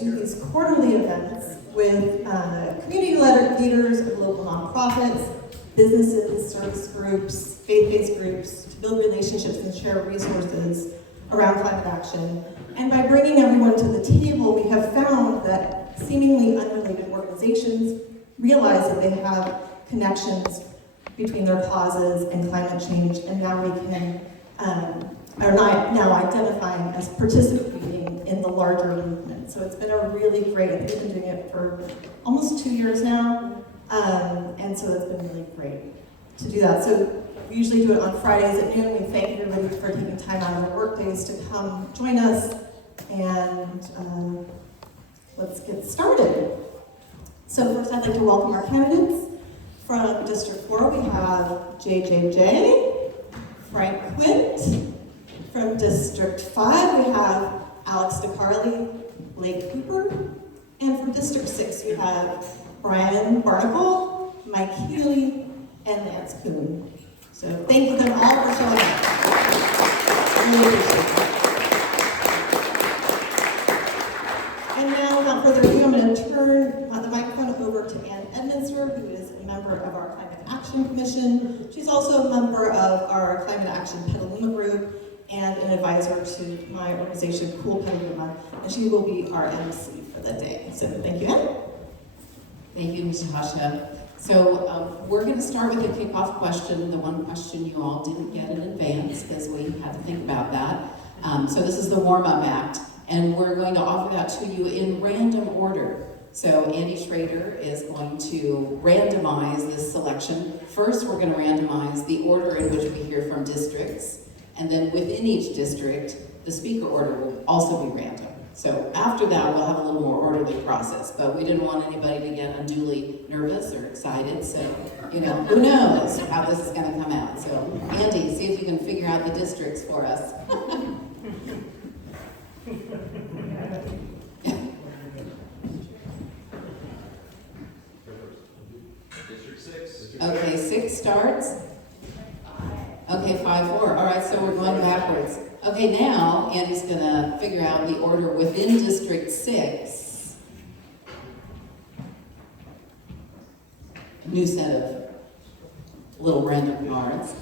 Do these quarterly events with community leaders of local nonprofits, businesses, service groups, faith-based groups to build relationships and share resources around climate action. And by bringing everyone to the table, we have found that seemingly unrelated organizations realize that they have connections between their causes and climate change, and now we can are now identifying as participating in the larger movement. So it's been a really great, I think we've been doing it for almost 2 years now, and so it's been really great to do that. So we usually do it on Fridays at noon. We thank everybody for taking time out of their work days to come join us, and let's get started. So first I'd like to welcome our candidates. From District 4, we have JJJ, Frank Quint. From District 5, we have Alex DeCarli, Blake Cooper. And from District 6, we have Brian Barnacle, Mike Healy, and Lance Kuhn. So thank you them all for showing up. Really appreciate it. And now, without further ado, I'm going to turn the microphone over to Ann Edmonster, who is a member of our Climate Action Commission. She's also a member of our Climate Action Petaluma group and an advisor to my organization, Cool Petaluma, and she will be our MC for the day. So thank you, Ann. Thank you, Ms. Tasha. So we're going to start with a kickoff question, the one question you all didn't get in advance because we had to think about that. So this is the warm-up act, and we're going to offer that to you in random order. So Andy Schrader is going to randomize this selection. First, we're going to randomize the order in which we hear from districts, and then within each district, the speaker order will also be random. So after that, we'll have a little more orderly process, but we didn't want anybody to get unduly nervous or excited, so, who knows how this is going to come out. So, Andy, see if you can figure out the districts for us. District 6. Okay, 6 starts. Okay, 5, 4. All right, so we're going backwards. Okay, now Andy's going to figure out the order within District 6. A new set of little random cards.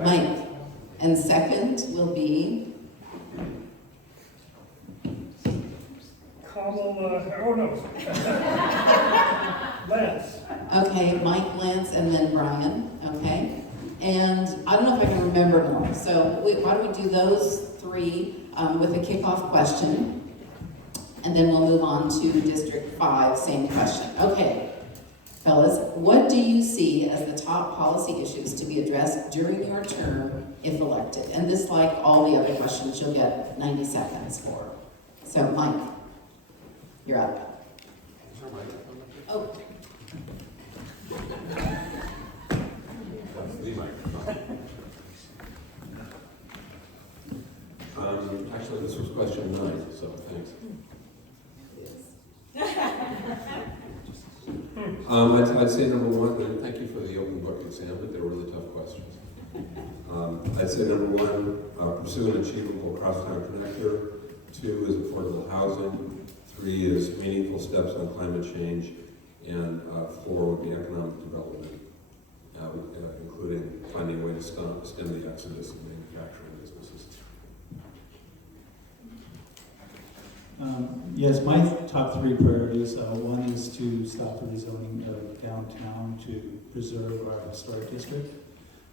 Mike. And second will be Lance. okay, Mike, Lance, and then Brian. Okay, and I don't know if I can remember more. So why don't we do those 3 with a kickoff question, and then we'll move on to District 5, same question. Okay, fellas, what do you see as the top policy issues to be addressed during your term if elected? And this, like all the other questions, you'll get 90 seconds for. So, Mike, you're up. Oh. Actually, this was question 9, so thanks. I'd say number 1, and thank you for the open book exam, but they were really tough questions. I'd say number 1, pursue an achievable crosstown connector. 2 is affordable housing. 3 is meaningful steps on climate change. And 4 would be economic development, including finding a way to stem the exodus of manufacturing businesses. Yes, my top 3 priorities. One is to stop the rezoning of downtown to preserve our historic district.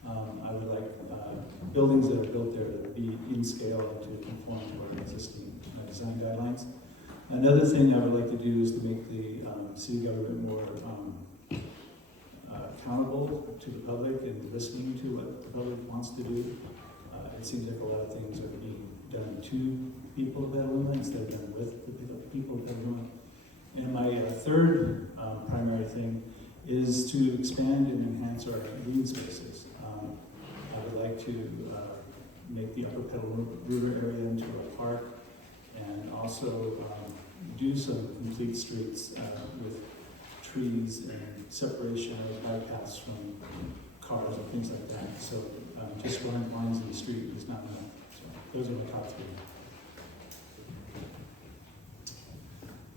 I would like buildings that are built there to be in scale and to conform to our existing design guidelines. Another thing I would like to do is to make the city government more accountable to the public and listening to what the public wants to do. It seems like a lot of things are being done to people of Petaluma instead of done with the people of Petaluma. And my third primary thing is to expand and enhance our green spaces. I would like to make the Upper Petaluma River area into a park, and also do some complete streets with trees and separation of bike paths from things like that. So just running lines in the street is not enough. So those are my top three.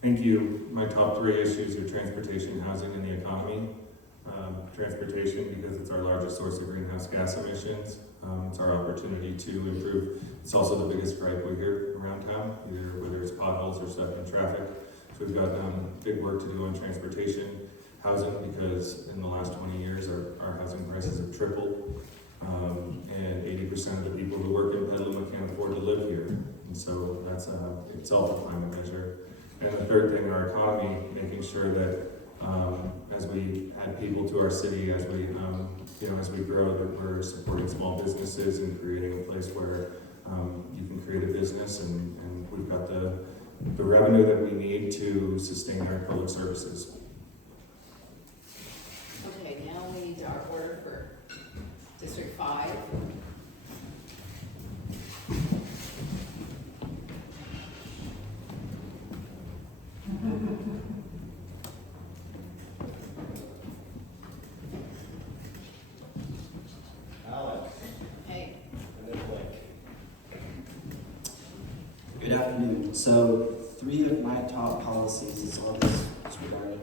Thank you. My top three issues are transportation, housing, and the economy. Transportation, because it's our largest source of greenhouse gas emissions. It's our opportunity to improve. It's also the biggest gripe we hear around town, either whether it's potholes or stuck in traffic. So we've got big work to do on transportation. Housing, because in the last 20 years, our housing prices have tripled. And 80% of the people who work in Petaluma can't afford to live here. And so that's itself a climate measure. And the third thing, our economy, making sure that as we add people to our city, as we as we grow, that we're supporting small businesses and creating a place where you can create a business, and we've got the revenue that we need to sustain our public services. Okay, now we need our order for District 5. Alex. Hey. And then Blake. Good afternoon. So 3 of my top policies is all this regarding.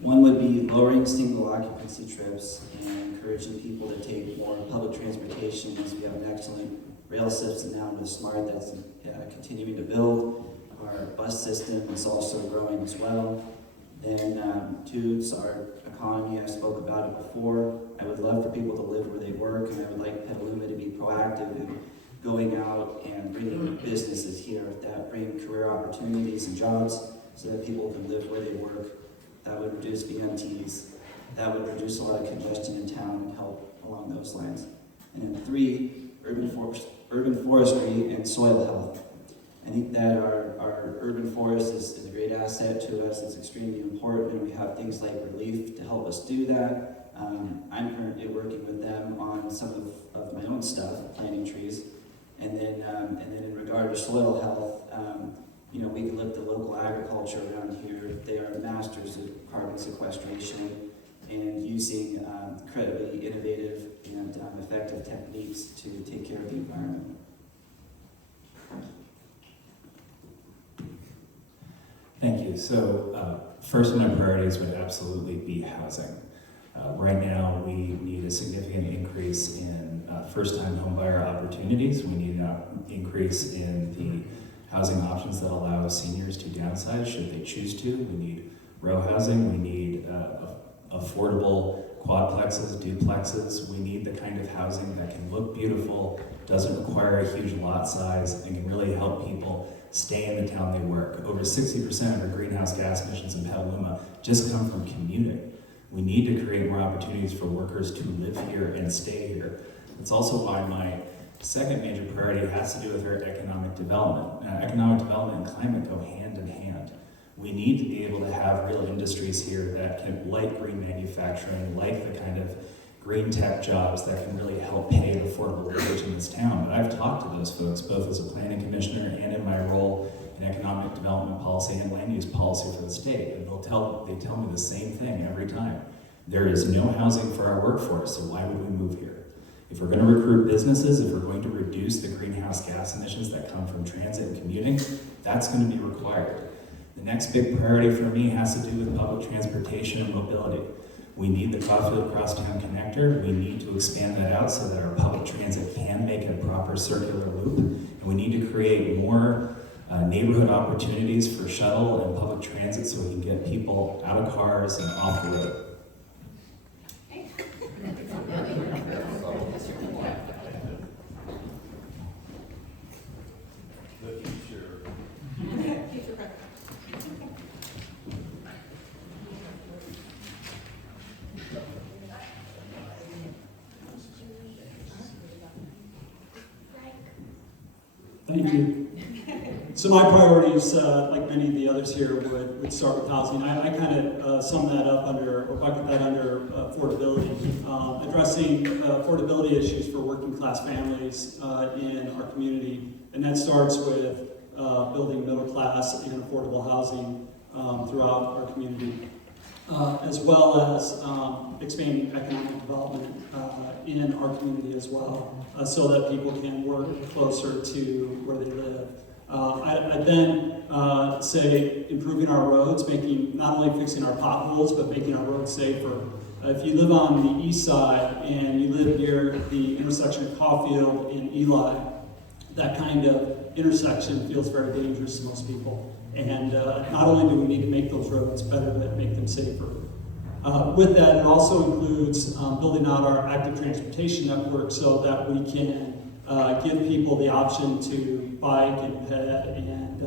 One would be lowering single occupancy trips and encouraging people to take more public transportation, as we have an excellent rail system now with SMART that's continuing to build. Our bus system is also growing as well. Then 2 is our economy. I spoke about it before. I would love for people to live where they work, and I would like Petaluma to be proactive in going out and bringing businesses here that bring career opportunities and jobs so that people can live where they work. That would reduce VMTs. That would reduce a lot of congestion in town and help along those lines. And then 3, urban forestry and soil health. I think that our urban forest is a great asset to us. It's extremely important, and we have things like relief to help us do that. I'm currently working with them on some of my own stuff, planting trees. And then in regard to soil health, we can look at the local agriculture around here. They are masters of carbon sequestration and using incredibly innovative and effective techniques to take care of the environment. Thank you. So first of my priorities would absolutely be housing. Right now, we need a significant increase in first-time homebuyer opportunities. We need an increase in the housing options that allow seniors to downsize should they choose to. We need row housing. We need affordable quadplexes, duplexes. We need the kind of housing that can look beautiful, doesn't require a huge lot size, and can really help people stay in the town they work. Over 60% of our greenhouse gas emissions in Petaluma just come from commuting. We need to create more opportunities for workers to live here and stay here. That's also why my second major priority has to do with our economic development. Economic development and climate go hand in hand. We need to be able to have real industries here that can, like green manufacturing, like the kind of green tech jobs that can really help pay an affordable wage in this town. But I've talked to those folks, both as a planning commissioner and in my role in economic development policy and land use policy for the state. And they tell me the same thing every time. There is no housing for our workforce, so why would we move here? If we're going to recruit businesses, if we're going to reduce the greenhouse gas emissions that come from transit and commuting, that's going to be required. The next big priority for me has to do with public transportation and mobility. We need the Caulfield Crosstown Connector. We need to expand that out so that our public transit can make a proper circular loop. And we need to create more neighborhood opportunities for shuttle and public transit so we can get people out of cars and off the road. The future. Thank you. So my priorities, like many of the others here, would start with housing. I kind of sum that up under, or bucket that under affordability. Addressing affordability issues for working class families in our community. And that starts with building middle class and affordable housing throughout our community. as well as expanding economic development in our community as well, so that people can work closer to where they live. I then say improving our roads, making not only fixing our potholes, but making our roads safer. If you live on the east side and you live near the intersection of Caulfield and Eli, that kind of intersection feels very dangerous to most people. And not only do we need to make those roads better, but make them safer. With that, it also includes building out our active transportation network so that we can give people the option to bike and ped and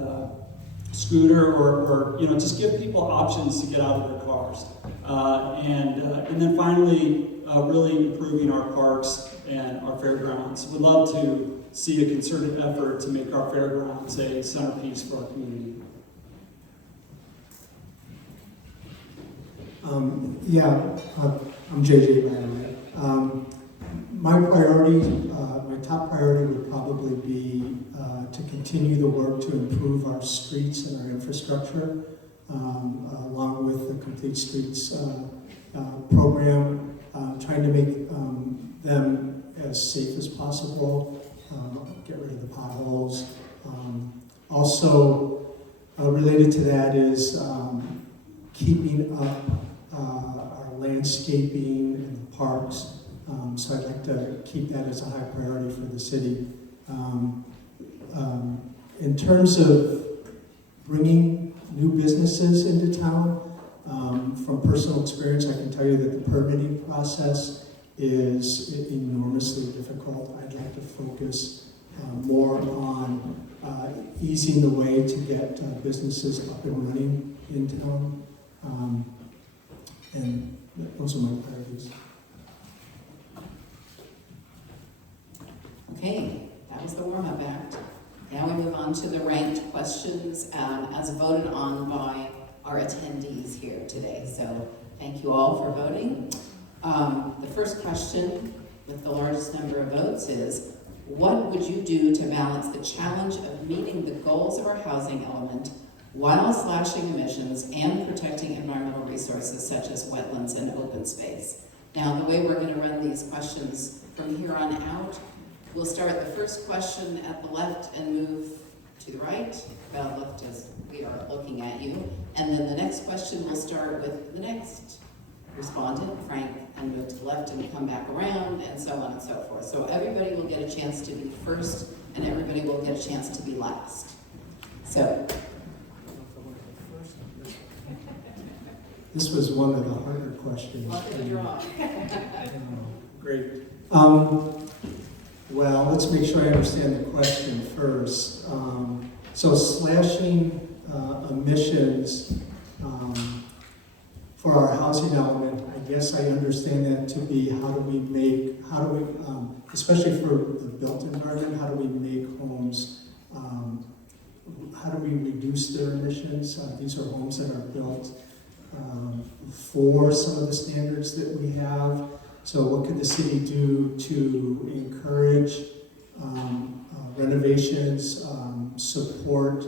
scooter, or just give people options to get out of their cars. And then finally, really improving our parks and our fairgrounds. We'd love to see a concerted effort to make our fairgrounds a centerpiece for our community. I'm JJ, by the way. My priority, my top priority would probably be to continue the work to improve our streets and our infrastructure, along with the Complete Streets program, trying to make them as safe as possible, get rid of the potholes. Also, related to that is keeping up our landscaping and the parks. So I'd like to keep that as a high priority for the city. In terms of bringing new businesses into town, from personal experience, I can tell you that the permitting process is enormously difficult. I'd like to focus more on easing the way to get businesses up and running in town. And those are my priorities. Okay, that was the warm-up act. Now we move on to the ranked questions as voted on by our attendees here today. So thank you all for voting. The first question with the largest number of votes is, what would you do to balance the challenge of meeting the goals of our housing element while slashing emissions and protecting environmental resources such as wetlands and open space? Now, the way we're going to run these questions from here on out, we'll start the first question at the left and move to the right, about left as we are looking at you. And then the next question will start with the next respondent, Frank, and move to the left and come back around, and so on and so forth. So everybody will get a chance to be first, and everybody will get a chance to be last. So. This was one of the harder questions. Great. Well, let's make sure I understand the question first. So slashing emissions for our housing element, I guess I understand that to be especially for the built environment, how do we make homes, how do we reduce their emissions? These are homes that are built for some of the standards that we have. So what could the city do to encourage renovations, support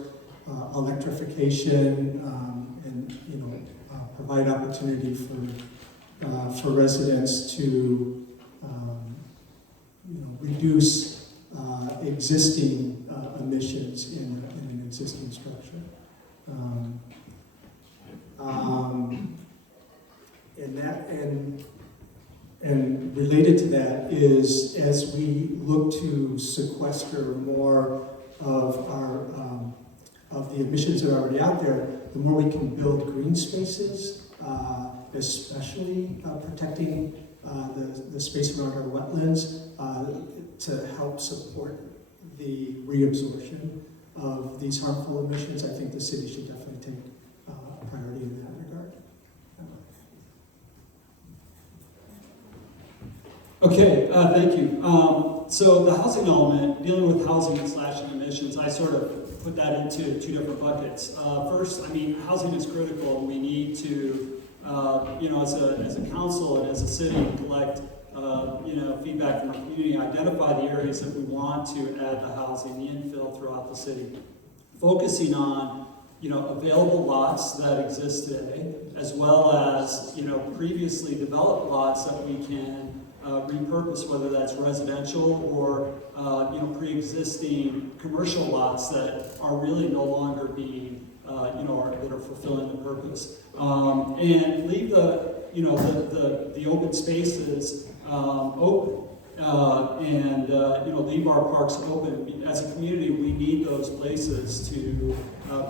electrification, and provide opportunity for residents to reduce existing emissions in an existing structure. And related to that is, as we look to sequester more of our of the emissions that are already out there, the more we can build green spaces, especially protecting the space around our wetlands, to help support the reabsorption of these harmful emissions. I think the city should definitely take a priority in that regard. Okay, thank you. So the housing element, dealing with housing and slashing emissions, I sort of put that into two different buckets. First, I mean, housing is critical. We need to, as a council and as a city, collect, feedback from our community, identify the areas that we want to add the housing, the infill throughout the city, focusing on available lots that exist today, as well as, previously developed lots that we can repurpose, whether that's residential or, pre-existing commercial lots that are really no longer being, that are fulfilling the purpose. And leave the open spaces open. Leave our parks open. As a community, we need those places to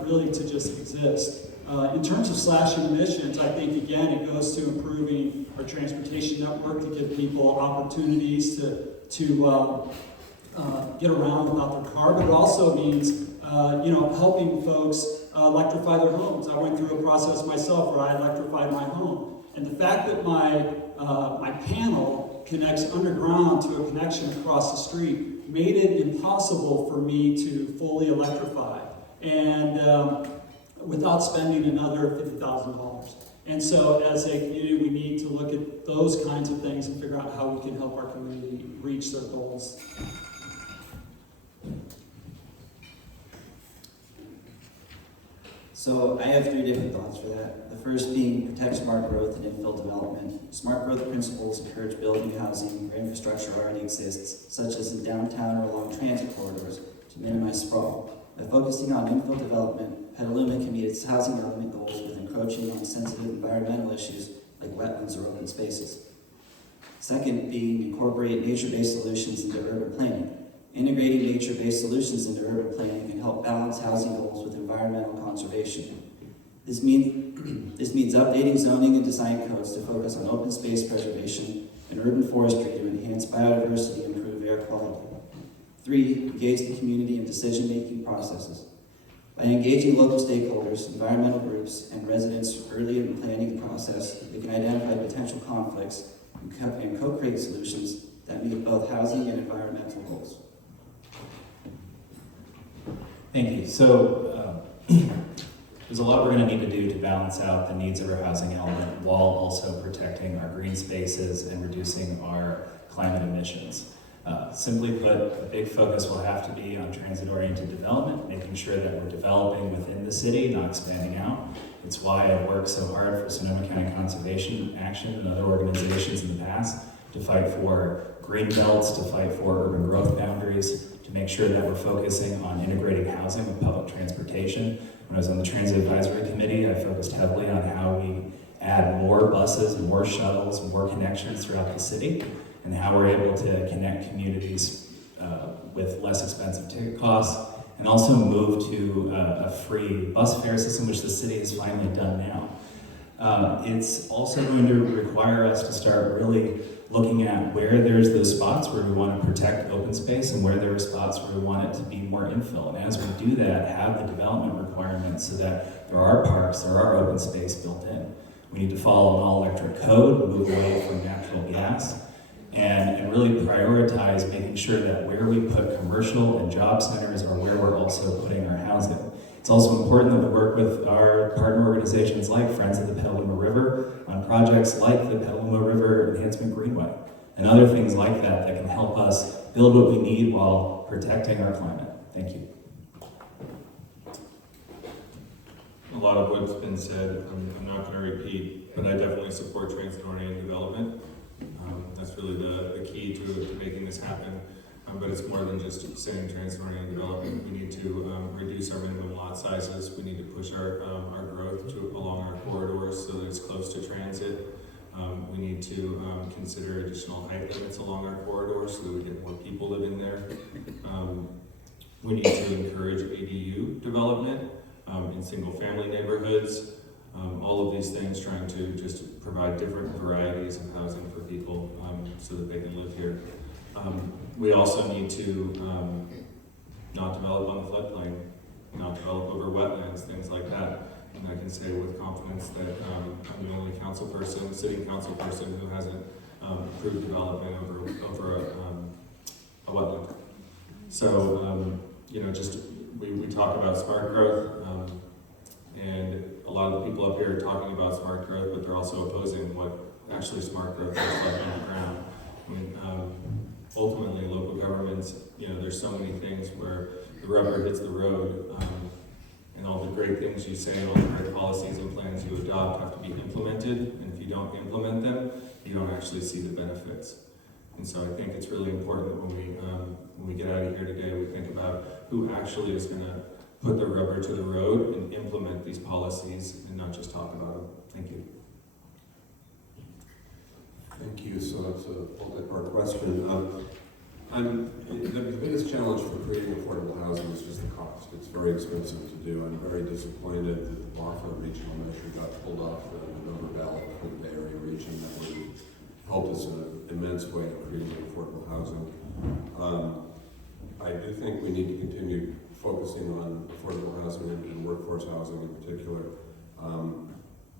really to just exist. In terms of slashing emissions, I think again it goes to improving our transportation network to give people opportunities to get around without their car, but it also means helping folks electrify their homes. I went through a process myself where I electrified my home, and the fact that my panel connects underground to a connection across the street made it impossible for me to fully electrify, and without spending another $50,000. And so as a community, we need to look at those kinds of things and figure out how we can help our community reach their goals. So I have 3 different thoughts for that. The first being protect smart growth and infill development. Smart growth principles encourage building housing where infrastructure already exists, such as in downtown or along transit corridors, to minimize sprawl. By focusing on infill development, Petaluma can meet its housing element goals with encroaching on sensitive environmental issues like wetlands or open spaces. Second being incorporate nature-based solutions into urban planning. Integrating nature-based solutions into urban planning can help balance housing goals with environmental conservation. This means updating zoning and design codes to focus on open space preservation and urban forestry to enhance biodiversity and improve air quality. 3, engage the community in decision-making processes. By engaging local stakeholders, environmental groups, and residents early in the planning process, we can identify potential conflicts and co-create solutions that meet both housing and environmental goals. Thank you. So there's a lot we're going to need to do to balance out the needs of our housing element while also protecting our green spaces and reducing our climate emissions. Simply put, a big focus will have to be on transit-oriented development, making sure that we're developing within the city, not expanding out. It's why I've worked so hard for Sonoma County Conservation Action and other organizations in the past to fight for green belts, to fight for urban growth boundaries, to make sure that we're focusing on integrating housing with public transportation. When I was on the Transit Advisory Committee, I focused heavily on how we add more buses and more shuttles and more connections throughout the city, and how we're able to connect communities with less expensive ticket costs, and also move to a free bus fare system, which the city has finally done now. It's also going to require us to start really looking at where there's those spots where we want to protect open space and where there are spots where we want it to be more infill. And as we do that, have the development requirements so that there are parks, there are open space built in. We need to follow an all-electric code, move away from natural gas, and really prioritize making sure that where we put commercial and job centers are where we're also putting our housing. It's also important that we work with our partner organizations like Friends of the Petaluma River on projects like the Petaluma River Enhancement Greenway and other things like that that can help us build what we need while protecting our climate. Thank you. A lot of what's been said, I'm not going to repeat, but I definitely support transit-oriented development. That's really the key to making this happen. But it's more than just saying transit-oriented development. We need to reduce our minimum lot sizes. We need to push our growth along our corridors so that it's close to transit. We need to consider additional height limits along our corridors so that we get more people living there. We need to encourage ADU development in single-family neighborhoods. All of these things trying to just provide different varieties of housing for people so that they can live here. We also need to not develop on the floodplain, not develop over wetlands, things like that. And I can say with confidence that I'm the only sitting council person who hasn't approved development over a wetland. So, we talk about smart growth, and a lot of the people up here are talking about smart growth, but they're also opposing what actually smart growth looks like on the ground. I mean, ultimately, local governments, there's so many things where the rubber hits the road, and and all the great things you say, all the great policies and plans you adopt have to be implemented, and if you don't implement them, you don't actually see the benefits. And so I think it's really important that when we get out of here today, we think about who actually is going to put the rubber to the road and implement these policies and not just talk about them. Thank you. Thank you. So that's a multi-part question. The biggest challenge for creating affordable housing is just the cost. It's very expensive to do. I'm very disappointed that the Marfa regional measure got pulled off the November ballot for the Bay Area region. That would have helped us in an immense way in creating affordable housing. I do think we need to continue focusing on affordable housing and workforce housing in particular.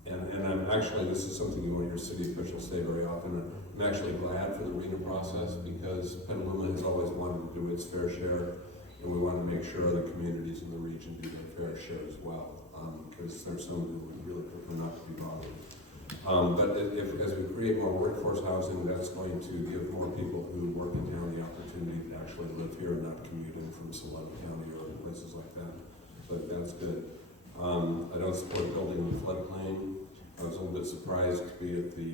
And I'm actually, this is something you won't hear city officials say very often, I'm actually glad for the RENA process because Petaluma has always wanted to do its fair share, and we want to make sure other communities in the region do their fair share as well, because there's some who would really prefer not to be bothered. But as we create more workforce housing, that's going to give more people who work in town the opportunity to actually live here and not commute in from Salem County or places like that. So that's good. I don't support building in the floodplain. I was a little bit surprised to be at the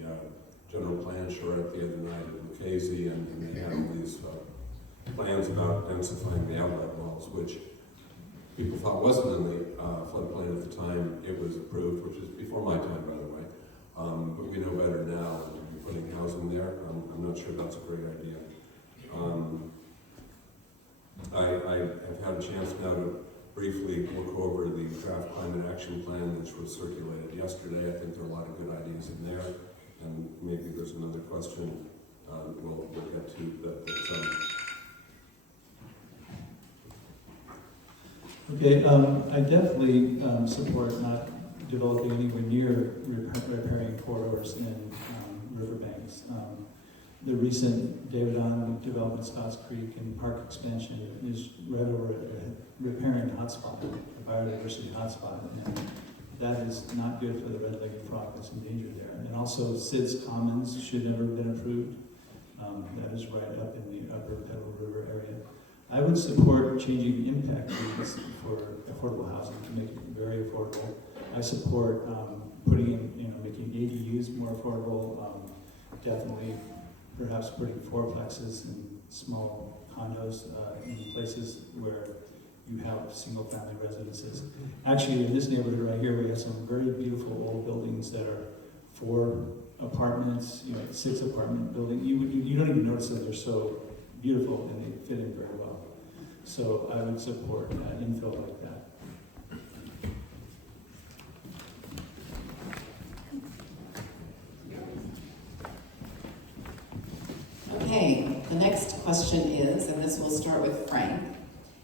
general plan charrette the other night at Lucchese, and they had all these plans about densifying the outlet walls, which people thought wasn't in the floodplain at the time it was approved, which is before my time, by the way. But we know better now than to be putting housing there. I'm not sure that's a great idea. I have had a chance now to briefly look over the draft Climate Action Plan, which was circulated yesterday. I think there are a lot of good ideas in there, and maybe there's another question we'll get to. Okay, I definitely support not developing anywhere near repairing corridors in riverbanks. The recent David Island development, Scotts Creek and Park expansion is right over a riparian hotspot, a biodiversity hotspot, and that is not good for the red-legged frog that's endangered there. And also Sid's Commons should never have been approved. That is right up in the upper Petaluma River area. I would support changing impact fees for affordable housing to make it very affordable. I support putting in, making ADUs more affordable. Definitely, perhaps putting fourplexes and small condos in places where you have single-family residences. Actually, in this neighborhood right here, we have some very beautiful old buildings that are 4 apartments, 6 apartment buildings. You don't even notice that they're so beautiful and they fit in very well. So I would support infill like that. Okay, the next question is, and this will start with Frank.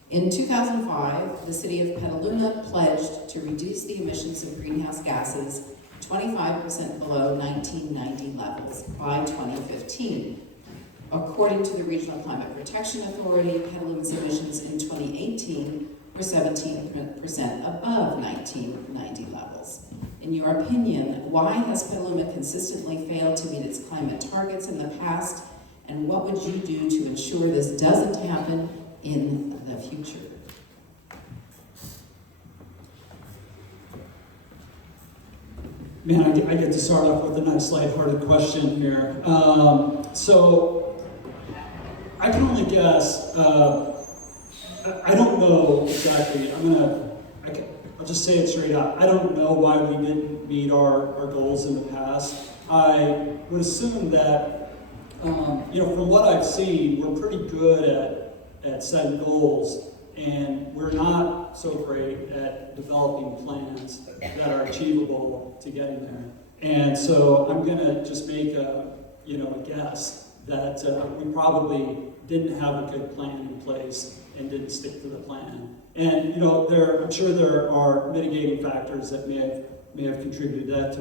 In 2005, the city of Petaluma pledged to reduce the emissions of greenhouse gases 25% below 1990 levels by 2015. According to the Regional Climate Protection Authority, Petaluma's emissions in 2018 were 17% above 1990 levels. In your opinion, why has Petaluma consistently failed to meet its climate targets in the past, and what would you do to ensure this doesn't happen in the future? Man, I get to start off with a nice lighthearted question here. So I can only guess. I don't know exactly. I'll just say it straight up. I don't know why we didn't meet our goals in the past. I would assume that, from what I've seen, we're pretty good at setting goals, and we're not so great at developing plans that are achievable to getting there. And so I'm gonna just make a guess that we probably didn't have a good plan in place and didn't stick to the plan. And I'm sure there are mitigating factors that may have contributed to that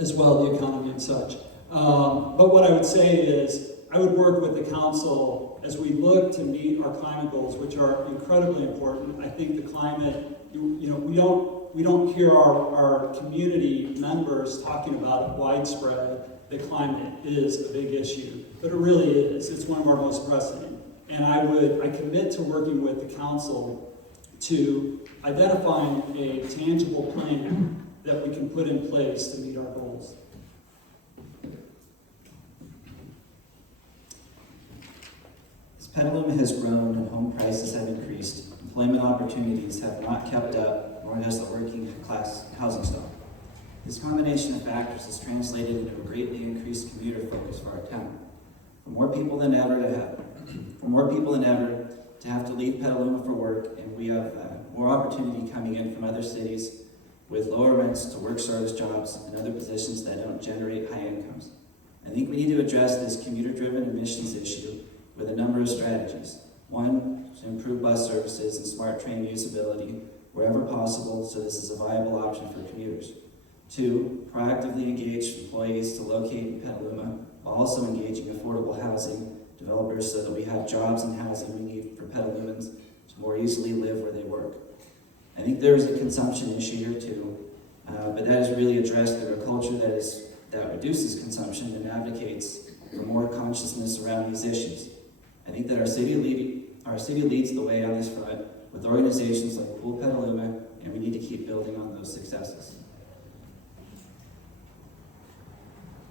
as well, the economy and such. But what I would say is, I would work with the council as we look to meet our climate goals, which are incredibly important. I think the climate, we don't hear our community members talking about it widespread. The climate is a big issue, but it really is. It's one of our most pressing. And I commit to working with the council to identifying a tangible plan that we can put in place to meet our goals. As Petaluma has grown and home prices have increased, employment opportunities have not kept up, nor has the working class housing stock. This combination of factors has translated into a greatly increased commuter focus for our town. For more people than ever to have to leave Petaluma for work, and we have more opportunity coming in from other cities with lower rents to work service jobs and other positions that don't generate high incomes. I think we need to address this commuter-driven emissions issue with a number of strategies. One, to improve bus services and smart train usability wherever possible, so this is a viable option for commuters. Two, proactively engage employees to locate in Petaluma while also engaging affordable housing developers so that we have jobs and housing we need for Petalumans to more easily live where they work. I think there is a consumption issue here too, but that is really addressed through a culture that reduces consumption and advocates for more consciousness around these issues. I think that our city leads the way on this front with organizations like Cool Petaluma, and we need to keep building on those successes.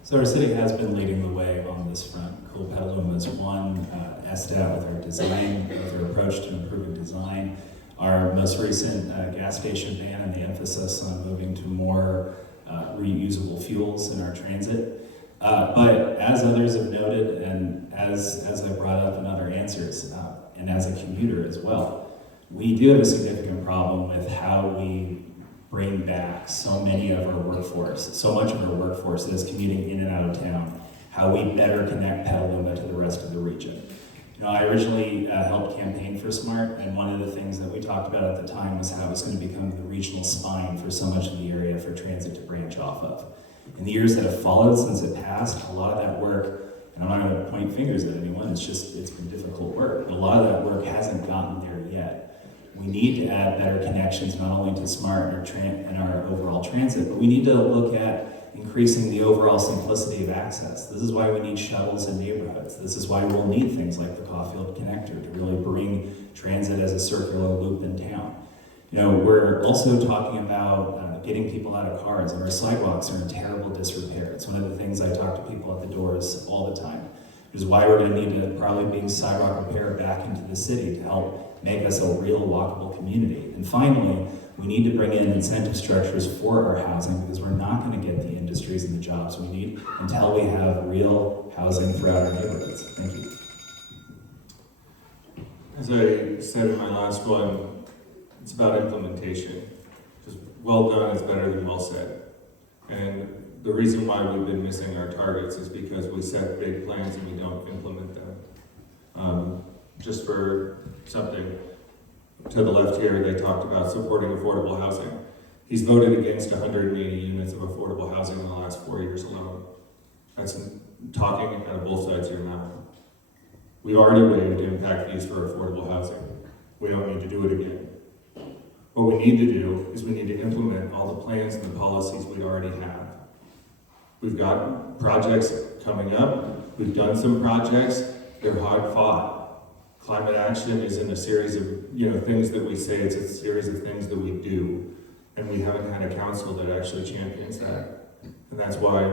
So our city has been leading the way on this front. Cool Petaluma is one SDAT with our design, with our approach to improving design. Our most recent gas station ban and the emphasis on moving to more reusable fuels in our transit. But as others have noted, and as I brought up in other answers, and as a commuter as well, we do have a significant problem with how we bring back so many of our workforce, so much of our workforce that is commuting in and out of town, how we better connect Petaluma to the rest of the region. You know, I originally helped campaign for SMART, and one of the things that we talked about at the time was how it was going to become the regional spine for so much of the area for transit to branch off of. In the years that have followed since it passed, a lot of that work, and I'm not going to point fingers at anyone, it's been difficult work, but a lot of that work hasn't gotten there yet. We need to add better connections not only to SMART and our overall transit, but we need to look at increasing the overall simplicity of access. This is why we need shuttles in neighborhoods. This is why we'll need things like the Caulfield Connector to really bring transit as a circular loop in town. You know, we're also talking about getting people out of cars, and our sidewalks are in terrible disrepair. It's one of the things I talk to people at the doors all the time, which is why we're going to need to probably bring sidewalk repair back into the city to help make us a real walkable community. And finally, we need to bring in incentive structures for our housing because we're not going to get the industries and the jobs we need until we have real housing throughout our neighborhoods. Thank you. As I said in my last one, it's about implementation. Just well done is better than well said. And the reason why we've been missing our targets is because we set big plans and we don't implement them. Just for something, to the left here, they talked about supporting affordable housing. He's voted against 180 units of affordable housing in the last 4 years alone. That's talking out of both sides of your mouth. We've already waived impact fees for affordable housing. We don't need to do it again. What we need to do is we need to implement all the plans and the policies we already have. We've got projects coming up. We've done some projects. They're hard fought. Climate action isn't a series of things that we say, it's a series of things that we do. And we haven't had a council that actually champions that. And that's why,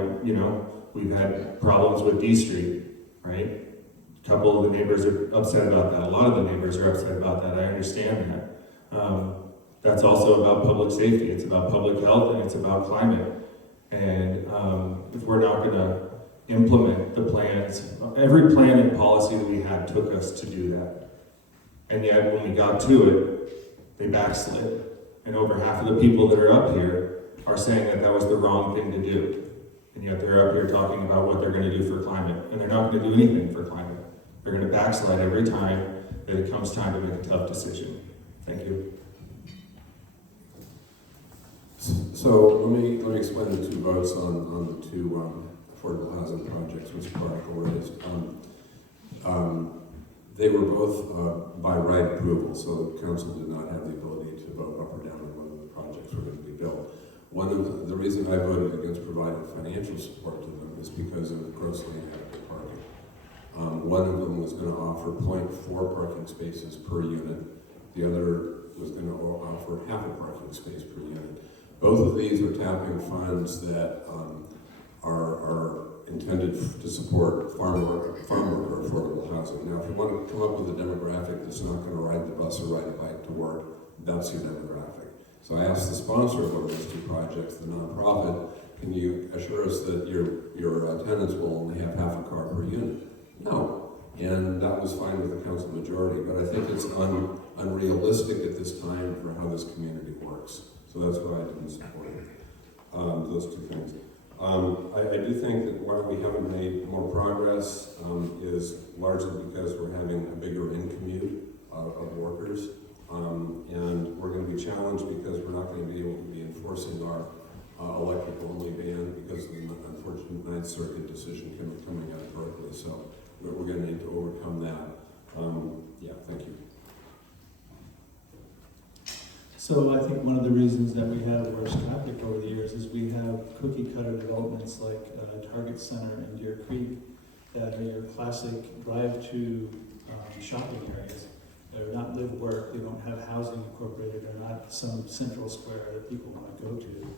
we've had problems with D Street, right? A couple of the neighbors are upset about that. A lot of the neighbors are upset about that. I understand that. That's also about public safety. It's about public health and it's about climate. And if we're not gonna implement the plans, every plan and policy that we had took us to do that. And yet when we got to it, they backslid. And over half of the people that are up here are saying that that was the wrong thing to do. And yet they're up here talking about what they're gonna do for climate. And they're not gonna do anything for climate. They're gonna backslide every time that it comes time to make a tough decision. Thank you. So let me explain the two votes on the two affordable housing projects which Particle raised. They were both by right approval, so the council did not have the ability to vote up or down on whether the projects were going to be built. One of the reason I voted against providing financial support to them is because of the grossly inadequate parking. One of them was going to offer 0.4 parking spaces per unit. The other was going to offer half a parking space per unit. Both of these are tapping funds that are intended to support farm worker affordable housing. Now, if you want to come up with a demographic that's not going to ride the bus or ride a bike to work, that's your demographic. So I asked the sponsor of those two projects, the nonprofit, can you assure us that your tenants will only have half a car per unit? No. And that was fine with the council majority, but I think it's unrealistic at this time for how this community works. So that's why I didn't support it. Those two things. I do think that why we haven't made more progress is largely because we're having a bigger in-commute of workers. And we're going to be challenged because we're not going to be able to be enforcing our electrical-only ban because of the unfortunate Ninth Circuit decision coming out of Berkeley. So we're going to need to overcome that. Yeah, thank you. So I think one of the reasons that we have worse traffic over the years is we have cookie-cutter developments like Target Center and Deer Creek that are your classic drive-to shopping areas. They're not live-work, they don't have housing incorporated, they're not some central square that people want to go to.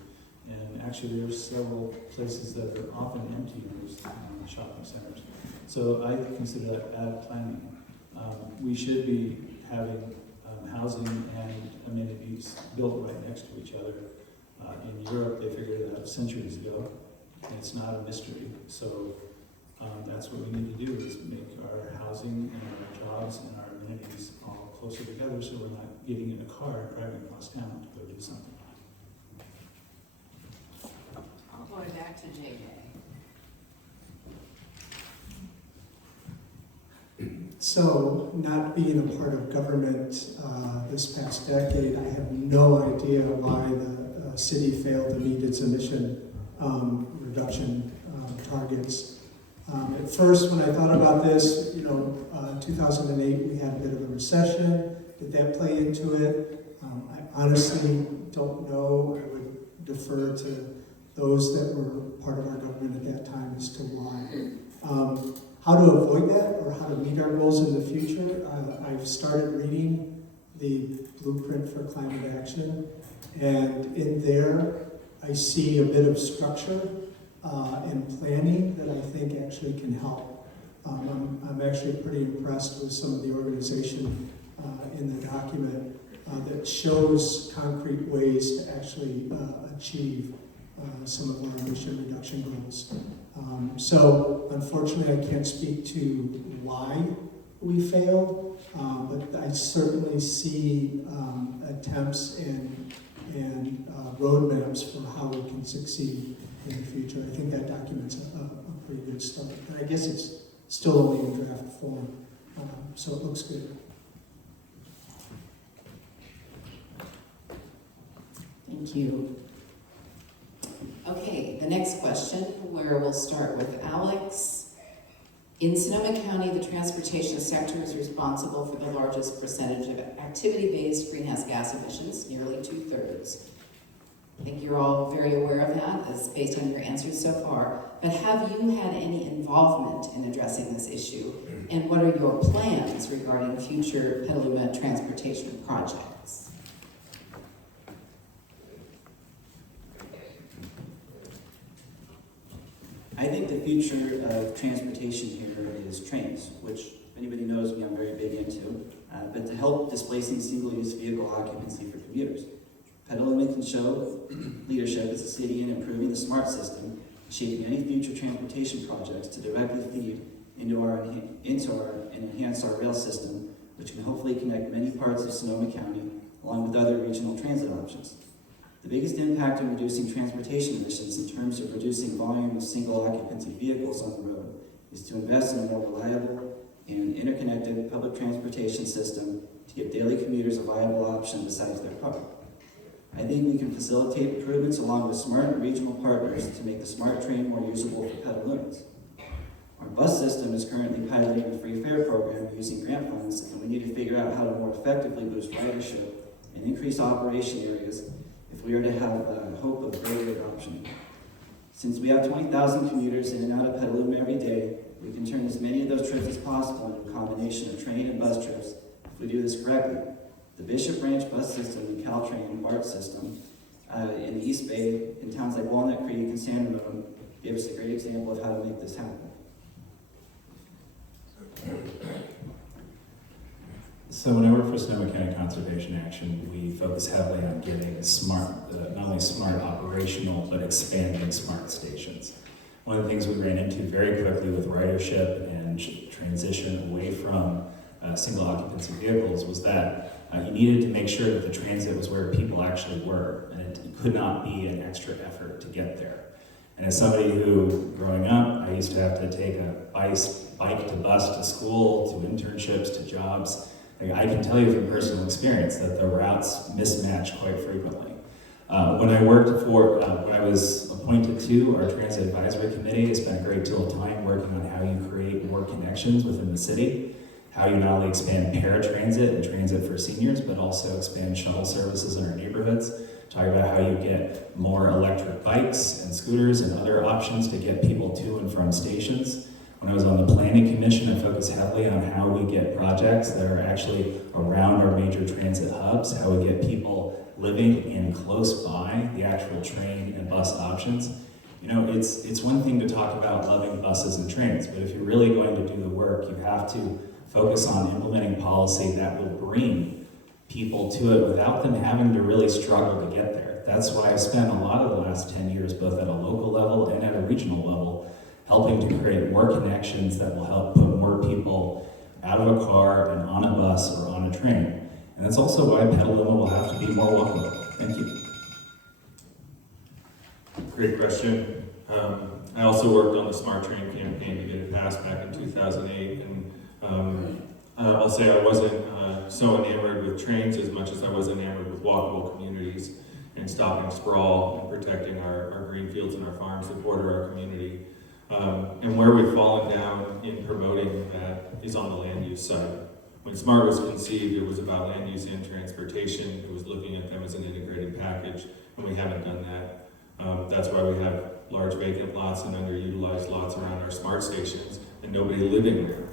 And actually there's several places that are often empty in those shopping centers. So I consider that bad planning. We should be having housing and amenities built right next to each other. In Europe, they figured it out centuries ago, and it's not a mystery. So that's what we need to do, is make our housing and our jobs and our amenities all closer together so we're not getting in a car and driving across town to go do something. I'm going back to JJ. So, not being a part of government this past decade, I have no idea why the city failed to meet its emission reduction targets. At first, when I thought about this, 2008, we had a bit of a recession. Did that play into it? I honestly don't know. I would defer to those that were part of our government at that time as to why. How to avoid that or how to meet our goals in the future, I've started reading the Blueprint for Climate Action, and in there I see a bit of structure and planning that I think actually can help. I'm actually pretty impressed with some of the organization in the document that shows concrete ways to actually achieve some of our emission reduction goals. So unfortunately I can't speak to why we failed, but I certainly see attempts and roadmaps for how we can succeed in the future. I think that document's a pretty good start. And I guess it's still only in draft form, so it looks good. Thank you. Okay, the next question, where we'll start with Alex. In Sonoma County, the transportation sector is responsible for the largest percentage of activity-based greenhouse gas emissions, nearly 2/3. I think you're all very aware of that, as based on your answers so far. But have you had any involvement in addressing this issue? And what are your plans regarding future Petaluma transportation projects? I think the future of transportation here is trains, which, if anybody knows me, I'm very big into, but to help displacing single-use vehicle occupancy for commuters. Petaluma can show leadership as a city in improving the SMART system, shaping any future transportation projects to directly feed into and enhance our rail system, which can hopefully connect many parts of Sonoma County, along with other regional transit options. The biggest impact on reducing transportation emissions in terms of reducing volume of single occupancy vehicles on the road is to invest in a more reliable and interconnected public transportation system to give daily commuters a viable option besides their car. I think we can facilitate improvements along with smart regional partners to make the SMART train more usable for Petalumans. Our bus system is currently piloting a free fare program using grant funds, and we need to figure out how to more effectively boost ridership and increase operation areas if we are to have hope of greater adoption. Since we have 20,000 commuters in and out of Petaluma every day, we can turn as many of those trips as possible into a combination of train and bus trips if we do this correctly. The Bishop Ranch bus system, the Caltrain BART system, in the East Bay, in towns like Walnut Creek and San Ramon, gave us a great example of how to make this happen. So when I work for Sonoma County Conservation Action, we focus heavily on getting smart, not only smart operational, but expanding smart stations. One of the things we ran into very quickly with ridership and transition away from single occupancy vehicles was that you needed to make sure that the transit was where people actually were, and it could not be an extra effort to get there. And as somebody who, growing up, I used to have to take a bike to bus to school, to internships, to jobs, I can tell you from personal experience that the routes mismatch quite frequently. When I was appointed to our Transit Advisory Committee, I spent a great deal of time working on how you create more connections within the city, how you not only expand paratransit and transit for seniors, but also expand shuttle services in our neighborhoods, talking about how you get more electric bikes and scooters and other options to get people to and from stations. When I was on the Planning Commission, I focused heavily on how we get projects that are actually around our major transit hubs, how we get people living in close by the actual train and bus options. You know, it's one thing to talk about loving buses and trains, but if you're really going to do the work, you have to focus on implementing policy that will bring people to it without them having to really struggle to get there. That's why I spent a lot of the last 10 years, both at a local level and at a regional level, helping to create more connections that will help put more people out of a car and on a bus or on a train. And that's also why Petaluma will have to be more walkable. Thank you. Great question. I also worked on the Smart Train campaign to get it passed back in 2008, and I'll say I wasn't so enamored with trains as much as I was enamored with walkable communities and stopping sprawl and protecting our green fields and our farms that border our community. And where we've fallen down in promoting that is on the land use side. When SMART was conceived, it was about land use and transportation. It was looking at them as an integrated package, and we haven't done that. That's why we have large vacant lots and underutilized lots around our SMART stations and nobody living there.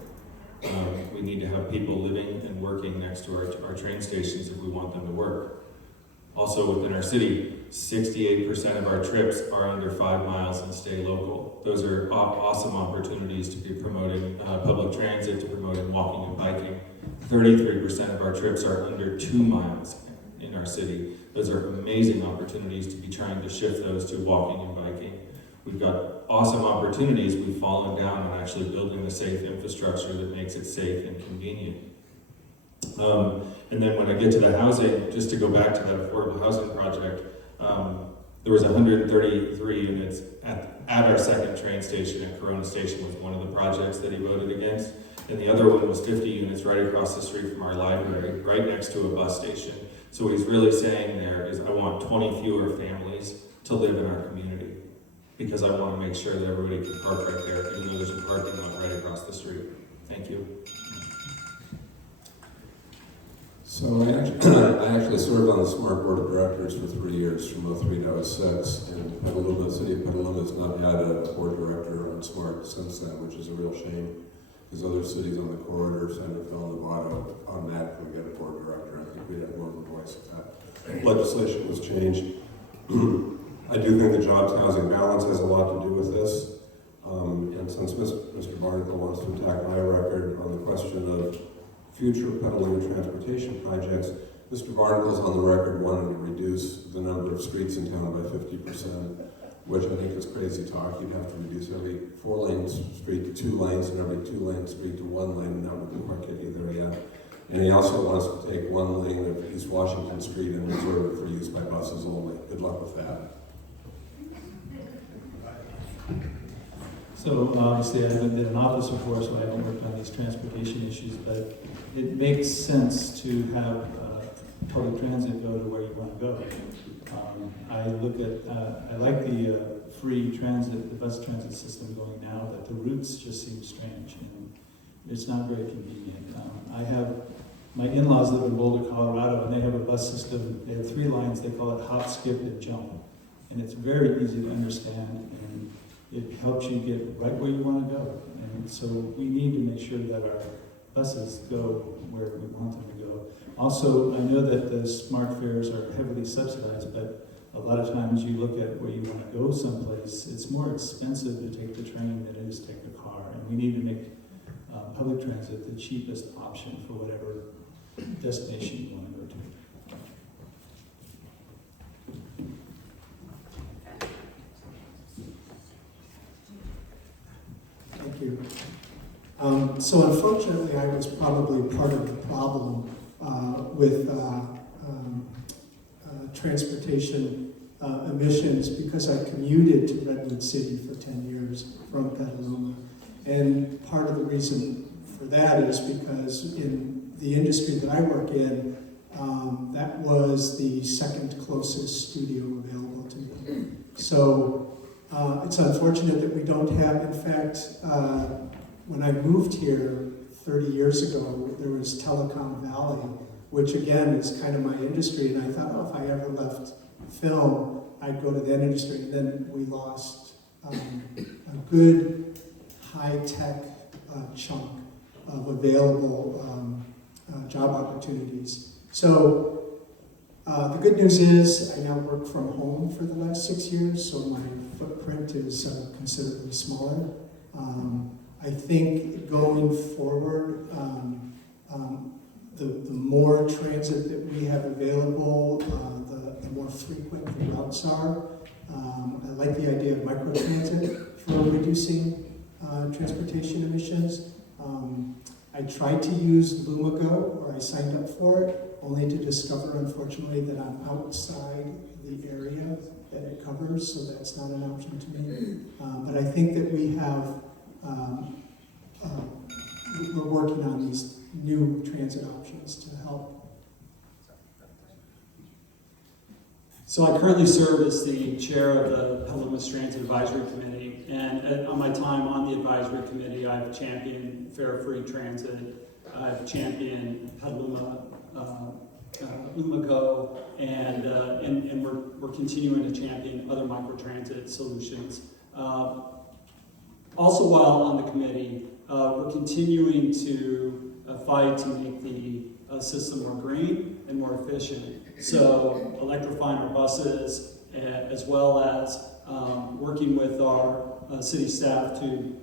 We need to have people living and working next to our train stations if we want them to work. Also within our city, 68% of our trips are under 5 miles and stay local. Those are awesome opportunities to be promoting public transit, to promoting walking and biking. 33% of our trips are under 2 miles in our city. Those are amazing opportunities to be trying to shift those to walking and biking. We've got awesome opportunities. We've fallen down on actually building the safe infrastructure that makes it safe and convenient. And then when I get to the housing, just to go back to that affordable housing project, there was 133 units at our second train station at Corona Station was one of the projects that he voted against. And the other one was 50 units right across the street from our library, right next to a bus station. So what he's really saying there is I want 20 fewer families to live in our community because I want to make sure that everybody can park right there, even though there's a parking lot right across the street. Thank you. So I actually served on the SMART Board of Directors for 3 years, from 03 to 06, and Petaluma City Petaluma has not had a board director on SMART since then, which is a real shame, because other cities on the corridor, Centerville, Nevada, automatically get a board director. I think we'd have more of a voice if that legislation was changed. I do think the jobs housing balance has a lot to do with this, and since Mr. Barnacle wants to attack my record on the question of future Petaluma transportation projects, Mr. Barnacle's on the record wanting to reduce the number of streets in town by 50%, which I think is crazy talk. You'd have to reduce every 4-lane street to 2 lanes and every 2-lane street to 1 lane, and that wouldn't quite get you there yet. And he also wants to take 1 lane of East Washington Street and reserve it for use by buses only. Good luck with that. So obviously I haven't been in office before, so I haven't worked on these transportation issues, but it makes sense to have public transit go to where you want to go. I like the free transit, the bus transit system going now, but the routes just seem strange and it's not very convenient. My in-laws live in Boulder, Colorado, and they have a bus system. They have 3 lines. They call it hop, skip, and jump, and it's very easy to understand, and it helps you get right where you want to go. And so we need to make sure that our buses go where we want them to go. Also, I know that the smart fares are heavily subsidized, but a lot of times you look at where you want to go someplace, it's more expensive to take the train than it is to take the car. And we need to make public transit the cheapest option for whatever destination you want to go to. Thank you. So unfortunately, I was probably part of the problem with transportation emissions because I commuted to Redwood City for 10 years from Petaluma. And part of the reason for that is because in the industry that I work in, that was the second closest studio available to me. So it's unfortunate that we don't have, in fact, when I moved here 30 years ago, there was Telecom Valley, which again is kind of my industry, and I thought, oh, if I ever left film, I'd go to that industry. And then we lost a good high-tech chunk of available job opportunities. So the good news is I now work from home for the last 6 years, so my footprint is considerably smaller. I think going forward, the more transit that we have available, the more frequent the routes are. I like the idea of microtransit for reducing transportation emissions. I tried to use Lumago, or I signed up for it, only to discover, unfortunately, that I'm outside the area that it covers, so that's not an option to me. But I think that we have, we're working on these new transit options to help. So I currently serve as the chair of the Petaluma Transit Advisory Committee, and on my time on the advisory committee, I've championed fare-free transit, I've championed Petaluma Lumago, and we're continuing to champion other microtransit solutions. Also, while on the committee, we're continuing to fight to make the system more green and more efficient. So electrifying our buses, as well as working with our city staff to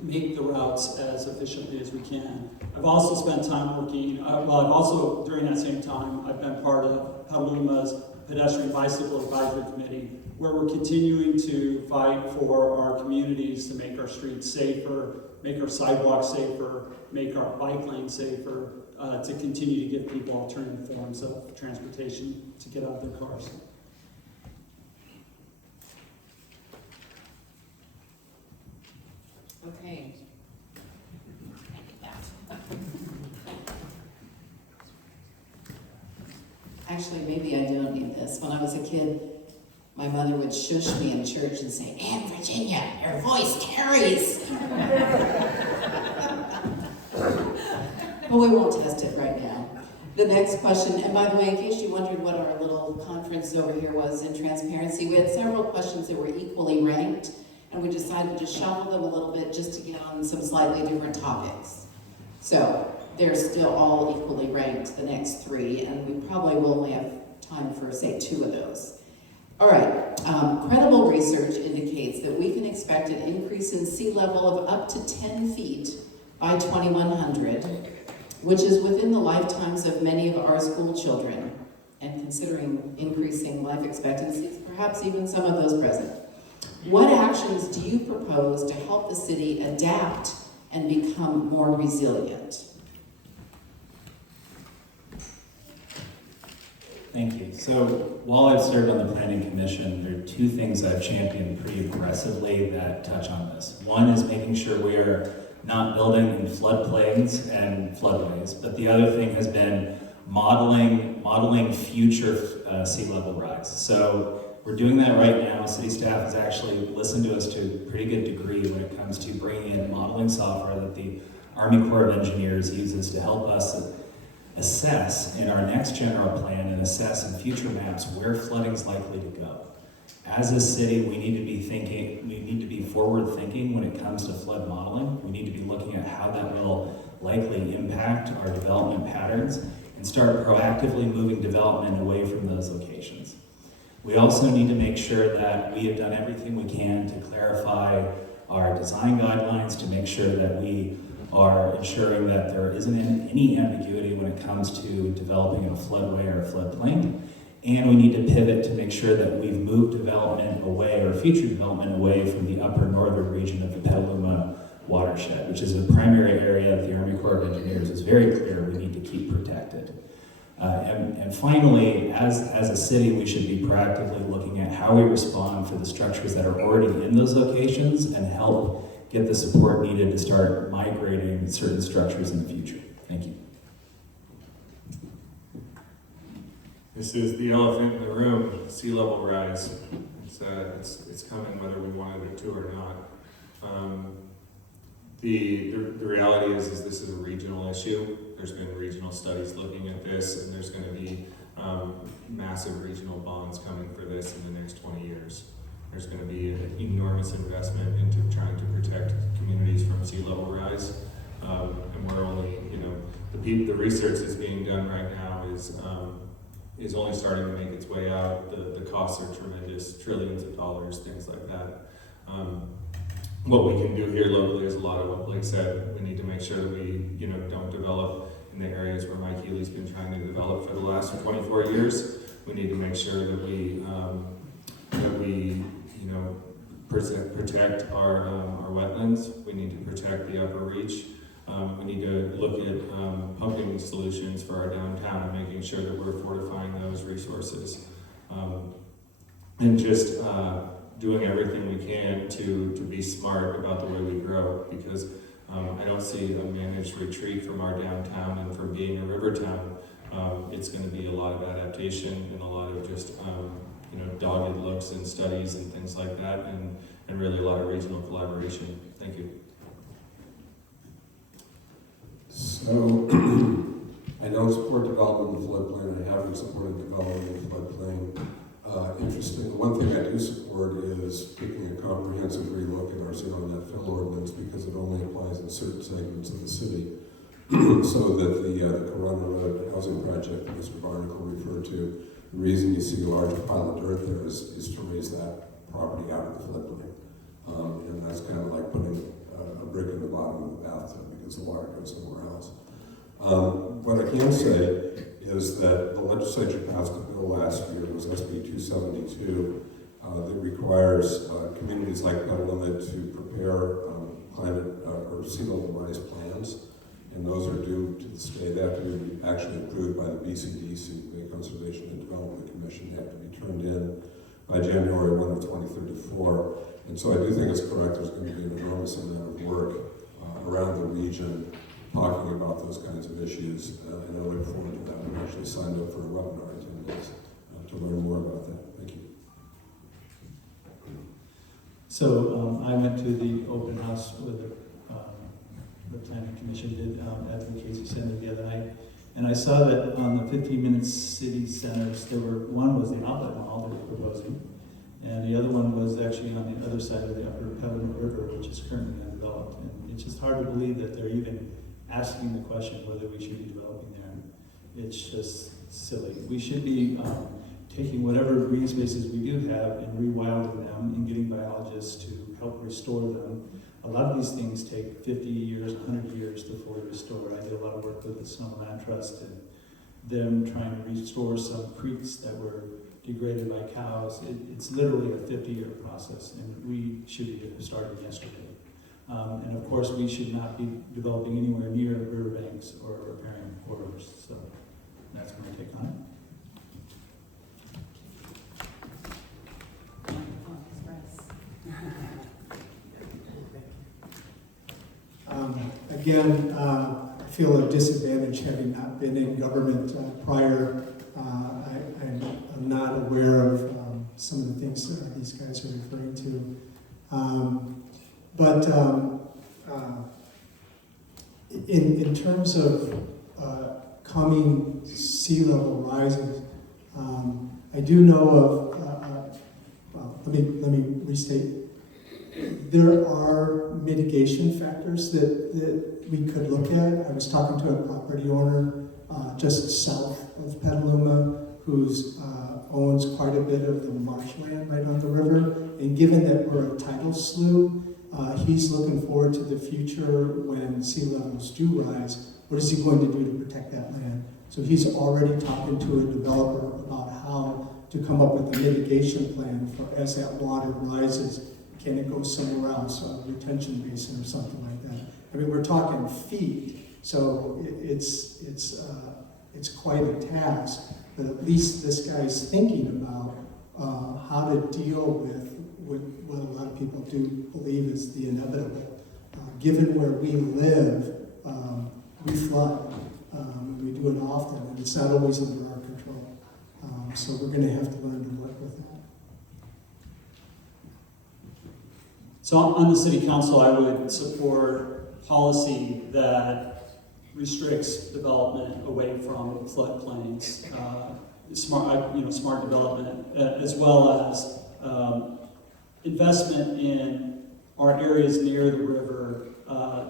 make the routes as efficiently as we can. I've also spent time working, I've also, during that same time, I've been part of Petaluma's Pedestrian Bicycle Advisory Committee, where we're continuing to fight for our communities to make our streets safer, make our sidewalks safer, make our bike lanes safer, to continue to give people alternative forms of transportation to get out of their cars. Okay. Actually, maybe I don't need this. When I was a kid, my mother would shush me in church and say, "Aunt Virginia, your voice carries." But we won't test it right now. The next question, and by the way, in case you wondered what our little conference over here was in transparency, we had several questions that were equally ranked, and we decided to shuffle them a little bit just to get on some slightly different topics. So they're still all equally ranked, the next three, and we probably will only have time for, say, 2 of those. All right, credible research indicates that we can expect an increase in sea level of up to 10 feet by 2100, which is within the lifetimes of many of our school children, and considering increasing life expectancies, perhaps even some of those present. What actions do you propose to help the city adapt and become more resilient? Thank you. So while I've served on the Planning Commission, there are 2 things I've championed pretty aggressively that touch on this. One is making sure we are not building in floodplains and floodways, but the other thing has been modeling future sea level rise. So we're doing that right now. City staff has actually listened to us to a pretty good degree when it comes to bringing in modeling software that the Army Corps of Engineers uses to help us assess in our next general plan and assess in future maps where flooding is likely to go. As a city, we need to be forward thinking when it comes to flood modeling. We need to be looking at how that will likely impact our development patterns and start proactively moving development away from those locations. We also need to make sure that we have done everything we can to clarify our design guidelines to make sure that we are ensuring that there isn't any ambiguity when it comes to developing in a floodway or a floodplain. And we need to pivot to make sure that we've moved development away, or future development away, from the upper northern region of the Petaluma watershed, which is a primary area that the Army Corps of Engineers is very clear we need to keep protected. And finally, as a city, we should be proactively looking at how we respond for the structures that are already in those locations and help get the support needed to start migrating certain structures in the future. Thank you. This is the elephant in the room, sea level rise. It's coming whether we wanted it to or not. The reality is this is a regional issue. There's been regional studies looking at this, and there's going to be massive regional bonds coming for this in the next 20 years. There's going to be an enormous investment into trying to protect communities from sea level rise. And we're only, the research that's being done right now is only starting to make its way out. The costs are tremendous, trillions of dollars, things like that. What we can do here locally is a lot of what Blake said. We need to make sure that we, don't develop in the areas where Mike Healy's been trying to develop for the last 24 years. We need to make sure that we protect our wetlands. We need to protect the upper reach. We need to look at pumping solutions for our downtown and making sure that we're fortifying those resources. And just doing everything we can to be smart about the way we grow, because I don't see a managed retreat from our downtown and from being a river town. It's going to be a lot of adaptation and a lot of just dogged looks and studies and things like that, and really a lot of regional collaboration. Thank you. So, I don't support development in the floodplain. I haven't supported development in the floodplain. Interesting. The one thing I do support is taking a comprehensive relook at our zero net fill ordinance, because it only applies in certain segments of the city. So that the Corona Road housing project that Mr. Barnacle referred to, the reason you see a large pile of dirt there is to raise that property out of the floodplain. And that's kind of like putting a brick in the bottom of the bathtub because the water goes somewhere else. What I can say is that the legislature passed a bill last year, it was SB 272, that requires communities like Petaluma to prepare climate or sea level rise plans, and those are due to the state. They have to be actually approved by the BCDC, the Conservation and Development Commission. They have to be turned in by January 1 of 2034. And so I do think it's correct, there's going to be an enormous amount of work around the region talking about those kinds of issues, and I look forward to that. I'm actually signed up for a webinar in 10 days to learn more about that. Thank you. So I went to the open house with the Planning Commission did at the Casey Center the other night, and I saw that on the 15-minute city centers, one was the outlet mall they were proposing, and the other one was actually on the other side of the upper Petaluma River, which is currently undeveloped. And it's just hard to believe that they're even asking the question whether we should be developing there. It's just silly. We should be taking whatever green spaces we do have and rewilding them and getting biologists to help restore them. A lot of these things take 50 years, 100 years to fully restore. I did a lot of work with the Sonoma Land Trust and them trying to restore some creeks that were degraded by cows. It's literally a 50-year process, and we should be starting yesterday. And of course, we should not be developing anywhere near riverbanks or repairing corridors. So that's my take on it. Again, I feel a disadvantage having not been in government prior. I'm not aware of some of the things these guys are referring to. In terms of coming sea level rises, I do know of, let me restate. There are mitigation factors that we could look at. I was talking to a property owner just south of Petaluma who's owns quite a bit of the marshland right on the river. And given that we're a tidal slough, he's looking forward to the future when sea levels do rise. What is he going to do to protect that land? So he's already talking to a developer about how to come up with a mitigation plan for as that water rises. Can it go somewhere else, a retention basin or something like that? I mean, we're talking feet, so it's quite a task. But at least this guy's thinking about how to deal with what a lot of people do believe is the inevitable. Given where we live, we flood. We do it often, and it's not always under our control. So we're going to have to learn to work with that. So on the city council, I would support policy that restricts development away from floodplains, smart development, as well as investment in our areas near the river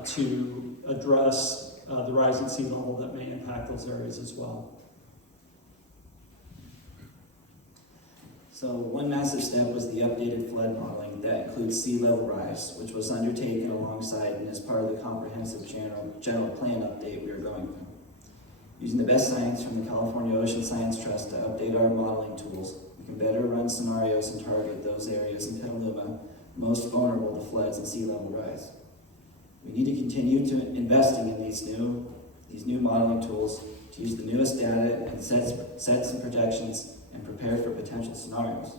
to address the rising sea level that may impact those areas as well. So one massive step was the updated flood modeling that includes sea level rise, which was undertaken alongside and as part of the comprehensive general plan update we are going through. Using the best science from the California Ocean Science Trust to update our modeling tools, we can better run scenarios and target those areas in Petaluma most vulnerable to floods and sea level rise. We need to continue to investing in these new modeling tools to use the newest data and sets and projections and prepare for potential scenarios.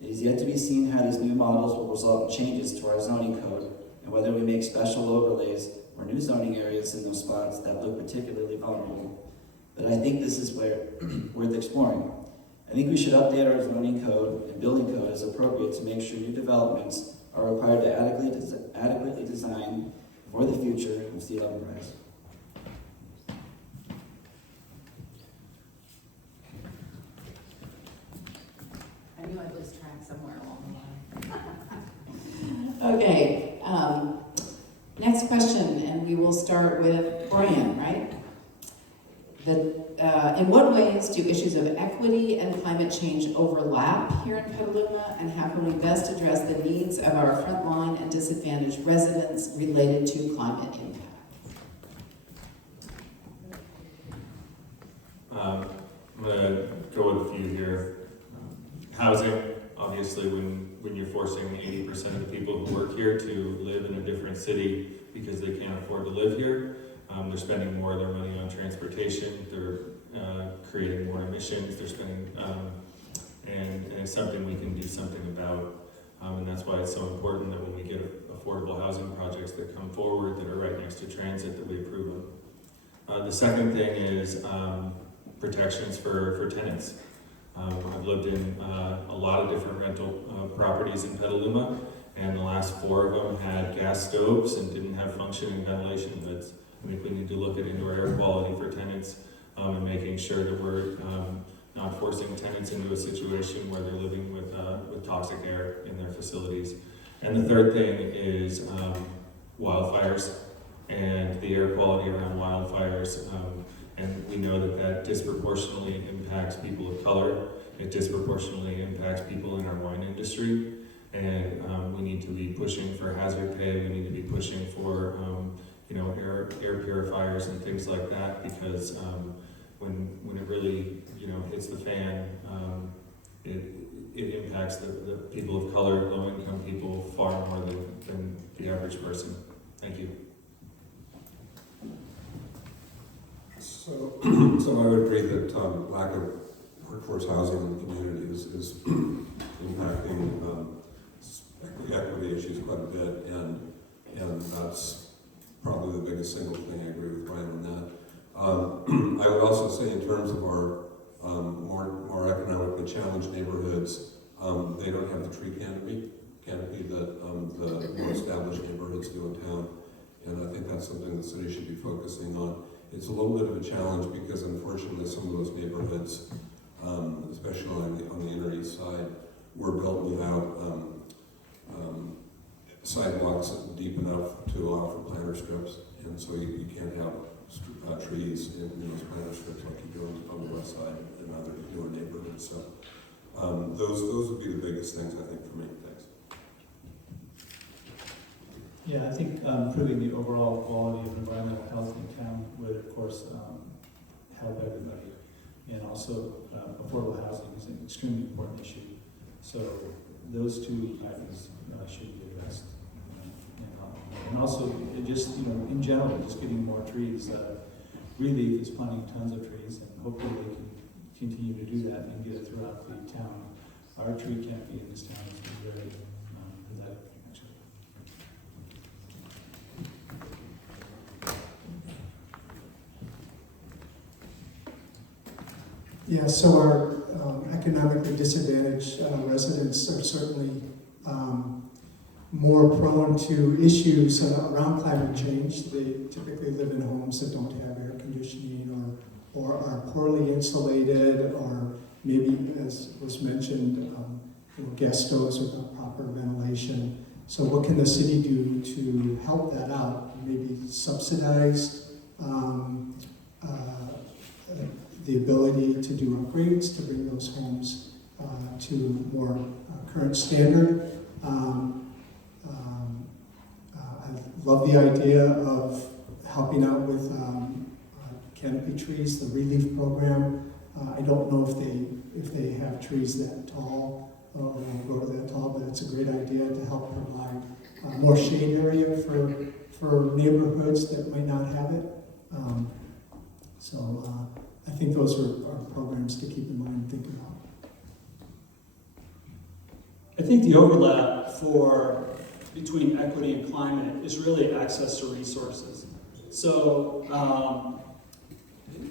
It is yet to be seen how these new models will result in changes to our zoning code and whether we make special overlays or new zoning areas in those spots that look particularly vulnerable. But I think this is worth exploring. I think we should update our zoning code and building code as appropriate to make sure new developments are required to adequately design for the future of sea level rise. I knew I'd lose track somewhere along the line. Okay, next question, and we will start with Brian, right? In what ways do issues of equity and climate change overlap here in Petaluma, and how can we best address the needs of our frontline and disadvantaged residents related to climate impact? I'm going to go with a few here. Housing, obviously, when you're forcing 80% of the people who work here to live in a different city because they can't afford to live here, they're spending more of their money on transportation, they're creating more emissions, they're spending, and it's something we can do something about. And that's why it's so important that when we get affordable housing projects that come forward that are right next to transit, that we approve them. The second thing is protections for tenants. I've lived in a lot of different rental properties in Petaluma, and the last 4 of them had gas stoves and didn't have functioning ventilation hoods. I think we need to look at indoor air quality for tenants and making sure that we're not forcing tenants into a situation where they're living with toxic air in their facilities. And the third thing is wildfires and the air quality around wildfires. And we know that disproportionately impacts people of color. It disproportionately impacts people in our wine industry. And we need to be pushing for hazard pay. We need to be pushing for air purifiers and things like that, because when it really hits the fan, it impacts the people of color, low-income people far more than the average person. Thank you. So I would agree that lack of workforce housing in the community is impacting equity issues quite a bit, and that's probably the biggest single thing. I agree with Brian on that. I would also say in terms of our more economically challenged neighborhoods, they don't have the tree canopy that the more established neighborhoods do in town, and I think that's something the city should be focusing on. It's a little bit of a challenge because unfortunately some of those neighborhoods, especially on the inner east side, were built without sidewalks deep enough to allow for planter strips, and so you can't have trees in those planter strips like you do on the west side and other newer neighborhoods. So those would be the biggest things, I think, for me. Thanks. Yeah, I think improving the overall quality of environmental health in town would, of course, help everybody. And also, affordable housing is an extremely important issue. So those two items should be addressed. And also, just in general, just getting more trees. Relief is planting tons of trees, and hopefully they can continue to do that and get it throughout the town. Our tree canopy in this town has been very pathetic, actually. Yeah, so our economically disadvantaged residents are certainly more prone to issues around climate change. They typically live in homes that don't have air conditioning or are poorly insulated, or maybe, as was mentioned, gas stoves without proper ventilation. So what can the city do to help that out? Maybe subsidize the ability to do upgrades to bring those homes to more current standard. I love the idea of helping out with canopy trees, the relief program. I don't know if they have trees that tall or will grow to that tall, but it's a great idea to help provide more shade area for neighborhoods that might not have it. So I think those are programs to keep in mind and think about. I think the overlap between equity and climate is really access to resources. So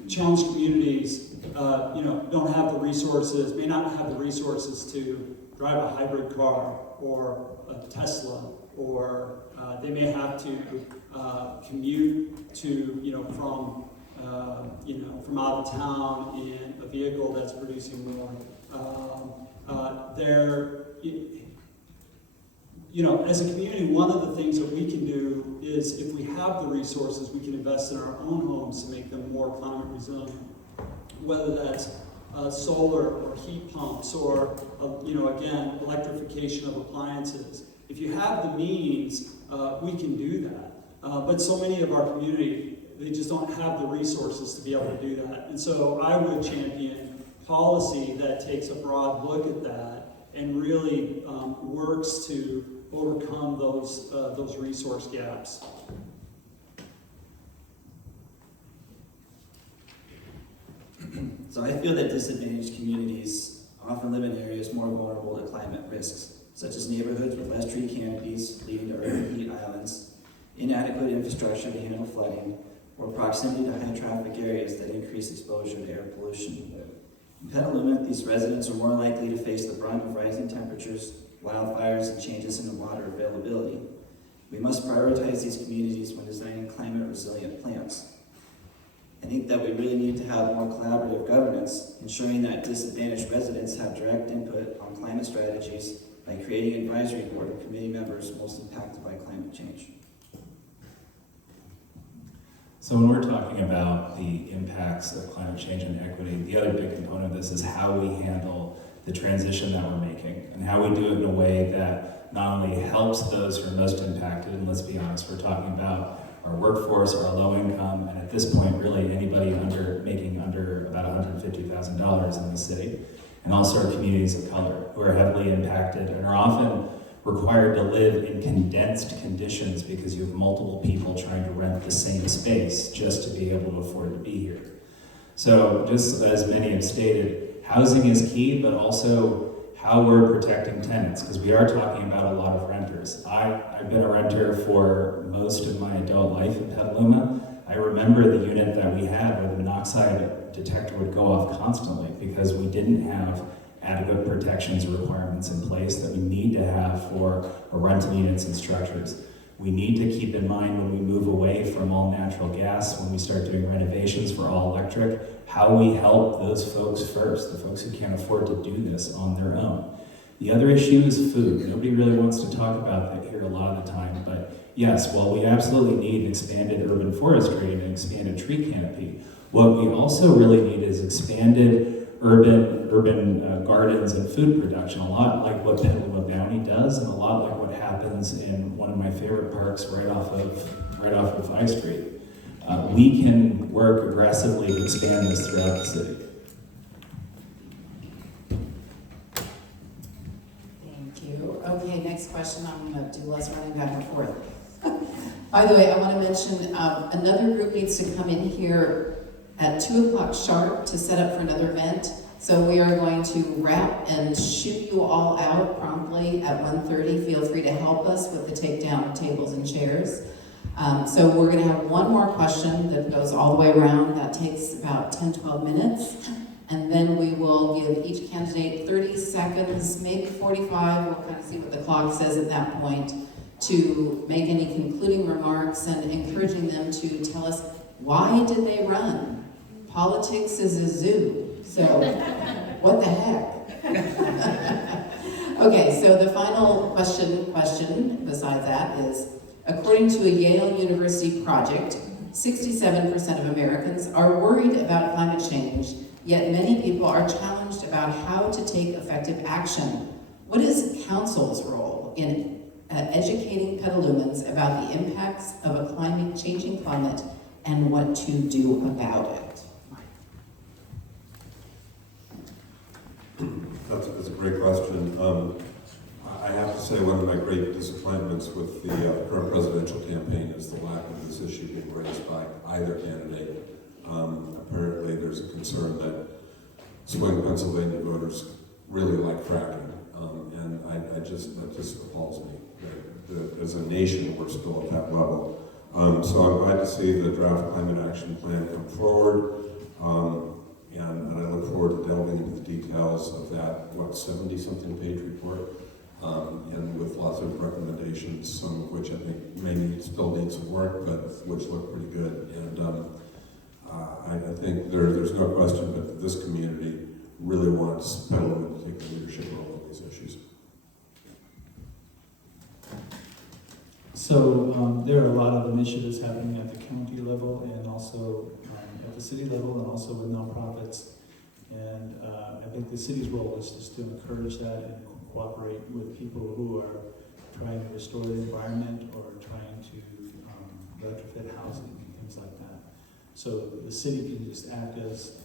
challenged communities, don't have the resources, may not have the resources to drive a hybrid car or a Tesla, or they may have to commute to, from out of town in a vehicle that's producing more. As a community, one of the things that we can do is, if we have the resources, we can invest in our own homes to make them more climate resilient. Whether that's solar or heat pumps or, again, electrification of appliances. If you have the means, we can do that. But so many of our community, they just don't have the resources to be able to do that. And so I would champion policy that takes a broad look at that and really works to overcome those resource gaps. So I feel that disadvantaged communities often live in areas more vulnerable to climate risks, such as neighborhoods with less tree canopies leading to urban heat islands, inadequate infrastructure to handle flooding, or proximity to high traffic areas that increase exposure to air pollution. In Petaluma, these residents are more likely to face the brunt of rising temperatures, wildfires, and changes in water availability. We must prioritize these communities when designing climate resilient plans. I think that we really need to have more collaborative governance, ensuring that disadvantaged residents have direct input on climate strategies by creating an advisory board of committee members most impacted by climate change. So when we're talking about the impacts of climate change and equity, the other big component of this is how we handle the transition that we're making and how we do it in a way that not only helps those who are most impacted, and let's be honest, we're talking about our workforce, our low income, and at this point, really anybody making under about $150,000 in the city, and also our communities of color who are heavily impacted and are often required to live in condensed conditions because you have multiple people trying to rent the same space just to be able to afford to be here. So just as many have stated, housing is key, but also how we're protecting tenants, because we are talking about a lot of renters. I've been a renter for most of my adult life in Petaluma. I remember the unit that we had where the monoxide detector would go off constantly because we didn't have adequate protections or requirements in place that we need to have for our rental units and structures. We need to keep in mind when we move away from all natural gas, when we start doing renovations for all electric, how we help those folks first, the folks who can't afford to do this on their own. The other issue is food. Nobody really wants to talk about that here a lot of the time, but yes, while we absolutely need expanded urban forestry and an expanded tree canopy, what we also really need is expanded urban gardens and food production, a lot like what Petaluma Bounty does, and a lot like what happens in one of my favorite parks right off of I Street. We can work aggressively to expand this throughout the city. Thank you. Okay, next question. I'm going to do less running back and forth. By the way, I want to mention another group needs to come in here at 2 o'clock sharp to set up for another event. So we are going to wrap and shoot you all out promptly at 1:30. Feel free to help us with the takedown of tables and chairs. So we're going to have one more question that goes all the way around. That takes about 10, 12 minutes. And then we will give each candidate 30 seconds, maybe 45. We'll kind of see what the clock says at that point, to make any concluding remarks and encouraging them to tell us, why did they run? Politics is a zoo, so what the heck? Okay, so the final question besides that is, according to a Yale University project, 67% of Americans are worried about climate change, yet many people are challenged about how to take effective action. What is council's role in educating Petalumans about the impacts of a changing climate and what to do about it? That's a great question. I have to say one of my great disappointments with the current presidential campaign is the lack of this issue being raised by either candidate. Apparently there's a concern that swing Pennsylvania voters really like fracking, and that just appalls me. That as a nation, we're still at that level. So I'm glad to see the draft Climate Action Plan come forward. And I look forward to delving into the details of that, 70-something page report, and with lots of recommendations, some of which I think still need some work, but which look pretty good. And I think there's no question that this community really wants Petaluma to take the leadership role in these issues. So there are a lot of initiatives happening at the county level and also at the city level and also with nonprofits. And I think the city's role is just to encourage that and cooperate with people who are trying to restore the environment or trying to retrofit housing and things like that. So the city can just act as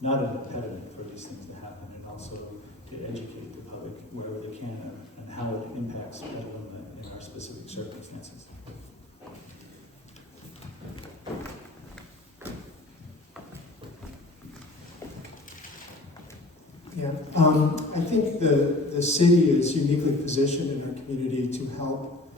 not an impediment for these things to happen, and also to educate the public wherever they can and how it impacts Petaluma in our specific circumstances. Yeah, I think the city is uniquely positioned in our community to help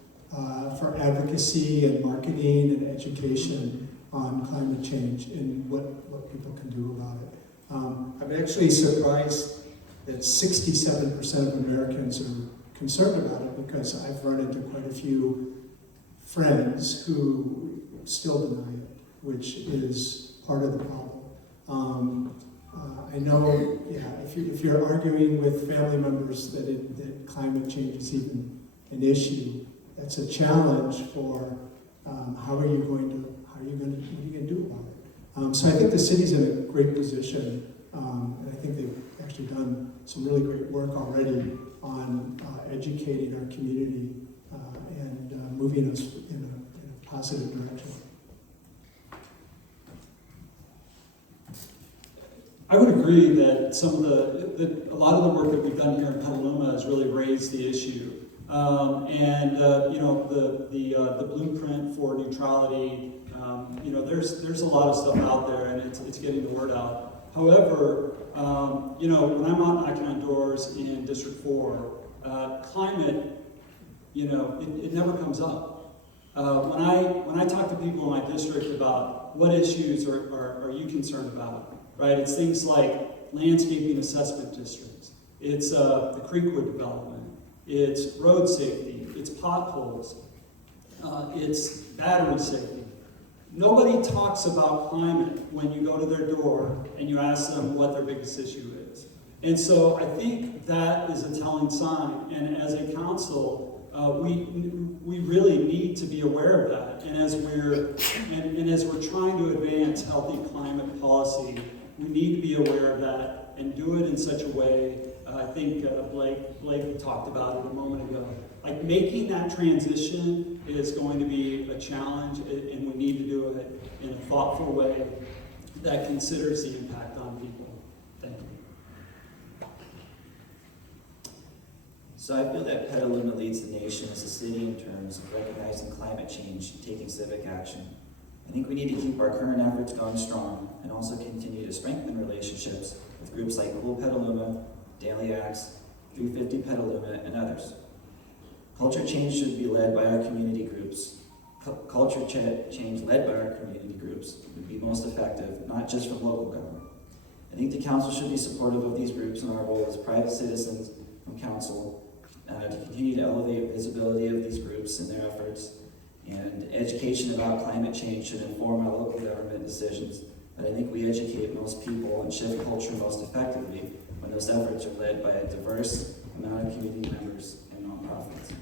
for advocacy and marketing and education on climate change and what people can do about it. I'm actually surprised that 67% of Americans are concerned about it, because I've run into quite a few friends who still deny it, which is part of the problem. I know, if you're arguing with family members that climate change is even an issue, that's a challenge for what are you going to do about it? So I think the city's in a great position, and I think they've actually done some really great work already on educating our community and moving us in a positive direction. I would agree that a lot of the work that we've done here in Petaluma has really raised the issue. The blueprint for neutrality, there's a lot of stuff out there, and it's getting the word out. However, when I'm out knocking on doors in District 4, climate, it never comes up. When I talk to people in my district about what issues are you concerned about, right? It's things like landscaping assessment districts. It's the Creekwood development. It's road safety. It's potholes. It's battery safety. Nobody talks about climate when you go to their door and you ask them what their biggest issue is. And so I think that is a telling sign. And as a council, we really need to be aware of that. And as we're trying to advance healthy climate policy, we need to be aware of that and do it in such a way. I think Blake talked about it a moment ago. Like, making that transition is going to be a challenge, and we need to do it in a thoughtful way that considers the impact on people. Thank you. So I feel that Petaluma leads the nation as a city in terms of recognizing climate change and taking civic action. I think we need to keep our current efforts going strong and also continue to strengthen relationships with groups like Cool Petaluma, Daily Acts, 350 Petaluma, and others. Culture change should be led by our community groups. Culture change led by our community groups would be most effective, not just from local government. I think the council should be supportive of these groups and our role as private citizens from council to continue to elevate visibility of these groups and their efforts. And education about climate change should inform our local government decisions. But I think we educate most people and shift culture most effectively when those efforts are led by a diverse amount of community members and nonprofits.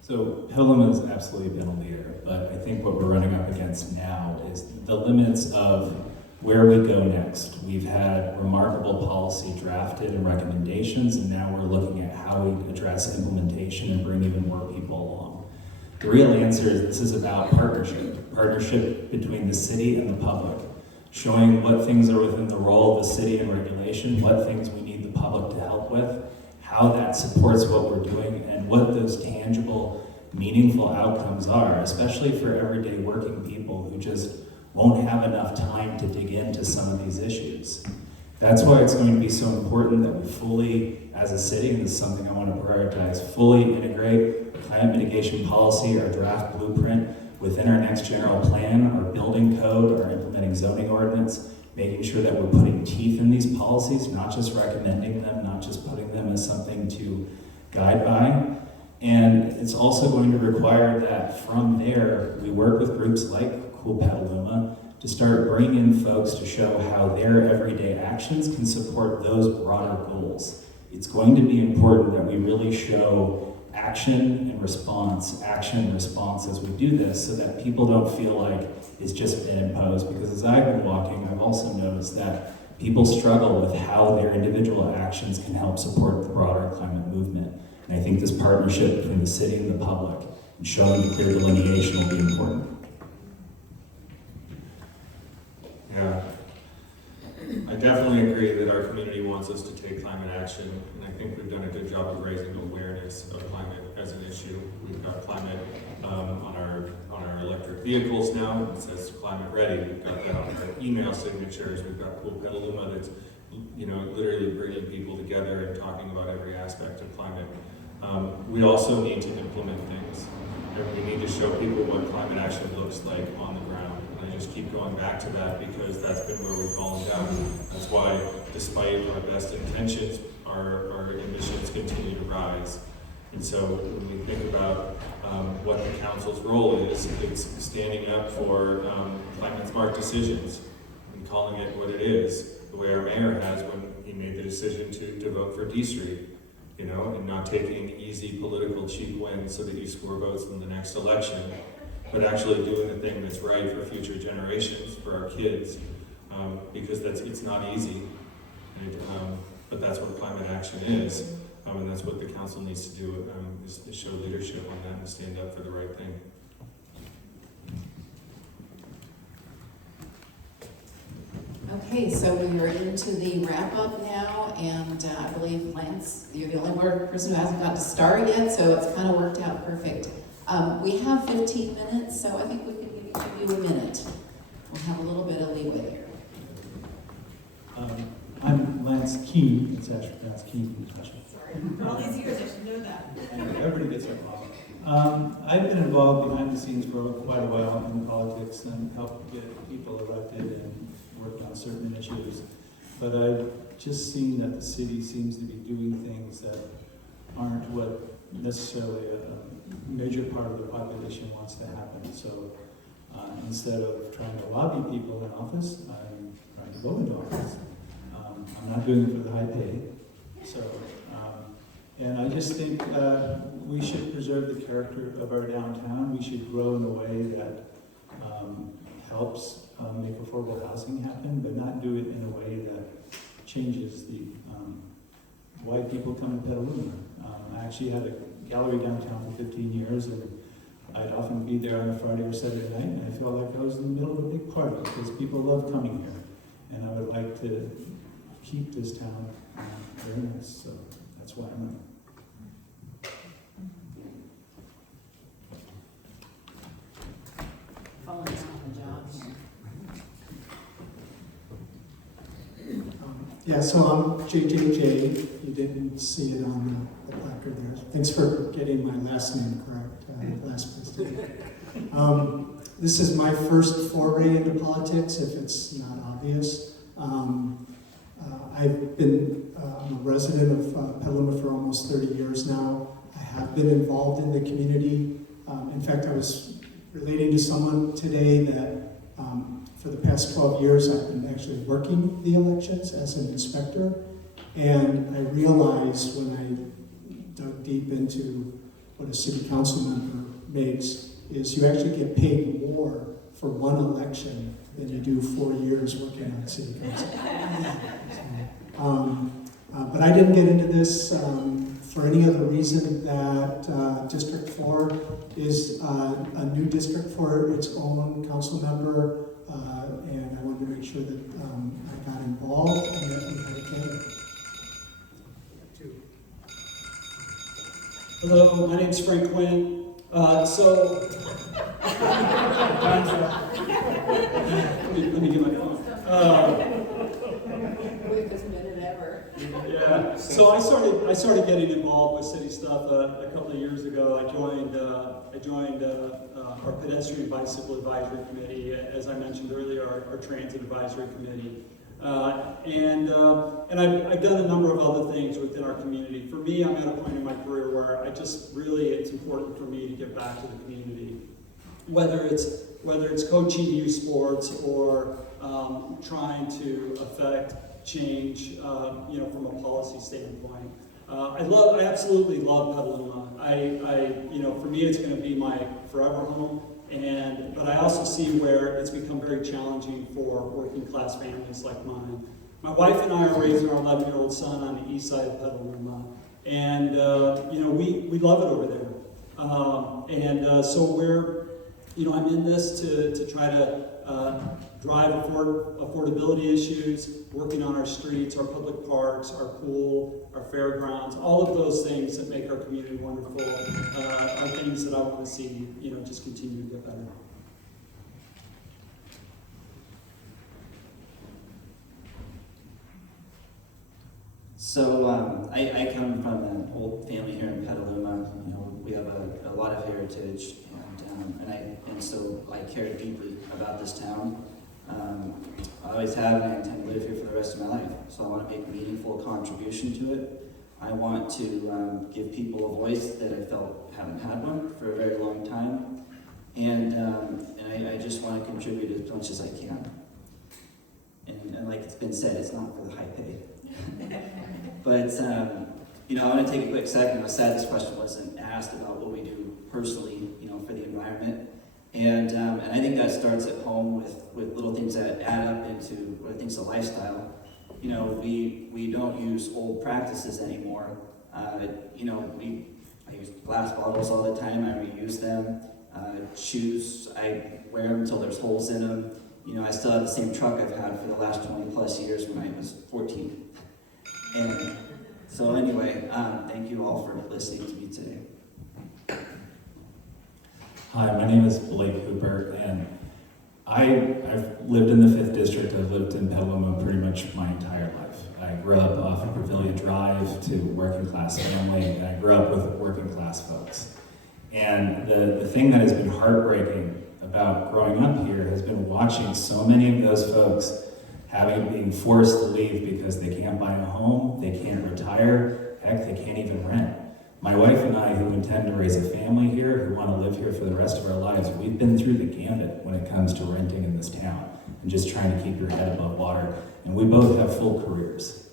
So Petaluma has absolutely been a leader, but I think what we're running up against now is the limits of where we go next. We've had remarkable policy drafted and recommendations, and now we're looking at how we address implementation and bring even more people along. The real answer is this is about partnership between the city and the public, showing what things are within the role of the city and regulation, what things we need the public to help with, how that supports what we're doing, and what those tangible, meaningful outcomes are, especially for everyday working people who just won't have enough time to dig into some of these issues. That's why it's going to be so important that we fully, as a city, and this is something I want to prioritize, fully integrate climate mitigation policy, our draft blueprint, within our next general plan, our building code, our implementing zoning ordinance, making sure that we're putting teeth in these policies, not just recommending them, not just putting them as something to guide by. And it's also going to require that from there, we work with groups like Cool Petaluma to start bringing in folks to show how their everyday actions can support those broader goals. It's going to be important that we really show action and response as we do this, so that people don't feel like it's just been imposed. Because as I've been walking, I've also noticed that people struggle with how their individual actions can help support the broader climate movement. And I think this partnership between the city and the public and showing the clear delineation will be important. Yeah, I definitely agree that our community wants us to take climate action, and I think we've done a good job of raising awareness of climate as an issue. We've got climate on our electric vehicles now. It says climate ready. We've got that on our email signatures. We've got Cool Petaluma that's, literally bringing people together and talking about every aspect of climate. We also need to implement things. And we need to show people what climate action looks like on the ground. And I just keep going back to that because that's been where we've fallen down. That's why, despite our best intentions, our emissions continue to rise. And so when we think about what the council's role is, it's standing up for climate smart decisions and calling it what it is, the way our mayor has when he made the decision to vote for D Street. And not taking easy political cheap wins so that you score votes in the next election, but actually doing the thing that's right for future generations, for our kids, because it's not easy, but that's what climate action is, and that's what the council needs to do, is to show leadership on that and stand up for the right thing. Okay, so we are into the wrap-up now, and I believe, Lance, you're the only person who hasn't got to start yet, so it's kind of worked out perfect. We have 15 minutes, so I think we can give you a minute. We'll have a little bit of leeway here. I'm Lance Keene. It's actually pronounced Keene. For all these years, I should know that. Everybody gets it wrong. I've been involved behind the scenes for quite a while in politics and helped get people elected and worked on certain issues. But I've just seen that the city seems to be doing things that aren't what necessarily a major part of the population wants to happen. So instead of trying to lobby people in office, I'm trying to go into office. I'm not doing it for the high pay. So, and I just think we should preserve the character of our downtown. We should grow in a way that helps make affordable housing happen, but not do it in a way that changes the why people come to Petaluma. I actually had a gallery downtown for 15 years, and I'd often be there on a Friday or Saturday night, and I felt like I was in the middle of a big party because people love coming here. And I would like to keep this town very nice, so that's why I'm running. Following on the job. Yeah, so I'm JJJ. You didn't see it on the placard there. Thanks for getting my last name correct, last place. This is my first foray into politics, if it's not obvious. I've been I'm a resident of Petaluma for almost 30 years now. I have been involved in the community. In fact, I was relating to someone today that for the past 12 years I've been actually working the elections as an inspector. And I realized when I dug deep into what a city council member makes is you actually get paid more for one election than you do 4 years working on city council. But I didn't get into this for any other reason that District 4 is a new district for its own council member, and I wanted to make sure that I got involved and that we had a candidate. Hello, my name's Frank Quinn. Let me get my phone. Quickest minute ever. Yeah. So I started getting involved with city stuff a couple of years ago. I joined our pedestrian bicycle advisory committee, as I mentioned earlier, our transit advisory committee. And I've done a number of other things within our community. For me, I'm at a point in my career where it's important for me to give back to the community. Whether it's coaching youth sports or trying to affect change, from a policy standpoint. I absolutely love Petaluma. For me, it's going to be my forever home. But I also see where it's become very challenging for working class families like mine. My wife and I are raising our 11-year-old son on the east side of Petaluma, and we love it over there. So I'm in this to try to drive affordability issues, working on our streets, our public parks, our pool, our fairgrounds, all of those things that make our community wonderful are things that I want to see, just continue to get better. So I come from an old family here in Petaluma. We have a lot of heritage, and so I care deeply about this town. I always have, and I intend to live here for the rest of my life. So I want to make a meaningful contribution to it. I want to give people a voice that I felt haven't had one for a very long time, and I just want to contribute as much as I can. And like it's been said, it's not for the high pay. But I want to take a quick second. I was sad this question wasn't asked about what we do personally, for the environment. And I think that starts at home with little things that add up into what I think is a lifestyle. We don't use old practices anymore. I use glass bottles all the time. I reuse them. Shoes, I wear them until there's holes in them. I still have the same truck I've had for the last 20 plus years when I was 14. And so anyway, thank you all for listening to me today. Hi, my name is Blake Hooper, and I've lived in the 5th District. I've lived in Petaluma pretty much my entire life. I grew up off of Pavilion Drive to working class family, and I grew up with working class folks. And the thing that has been heartbreaking about growing up here has been watching so many of those folks being forced to leave because they can't buy a home, they can't retire, heck, they can't even rent. My wife and I, who intend to raise a family here, who want to live here for the rest of our lives, we've been through the gambit when it comes to renting in this town. And and just trying to keep your head above water. And we both have full careers.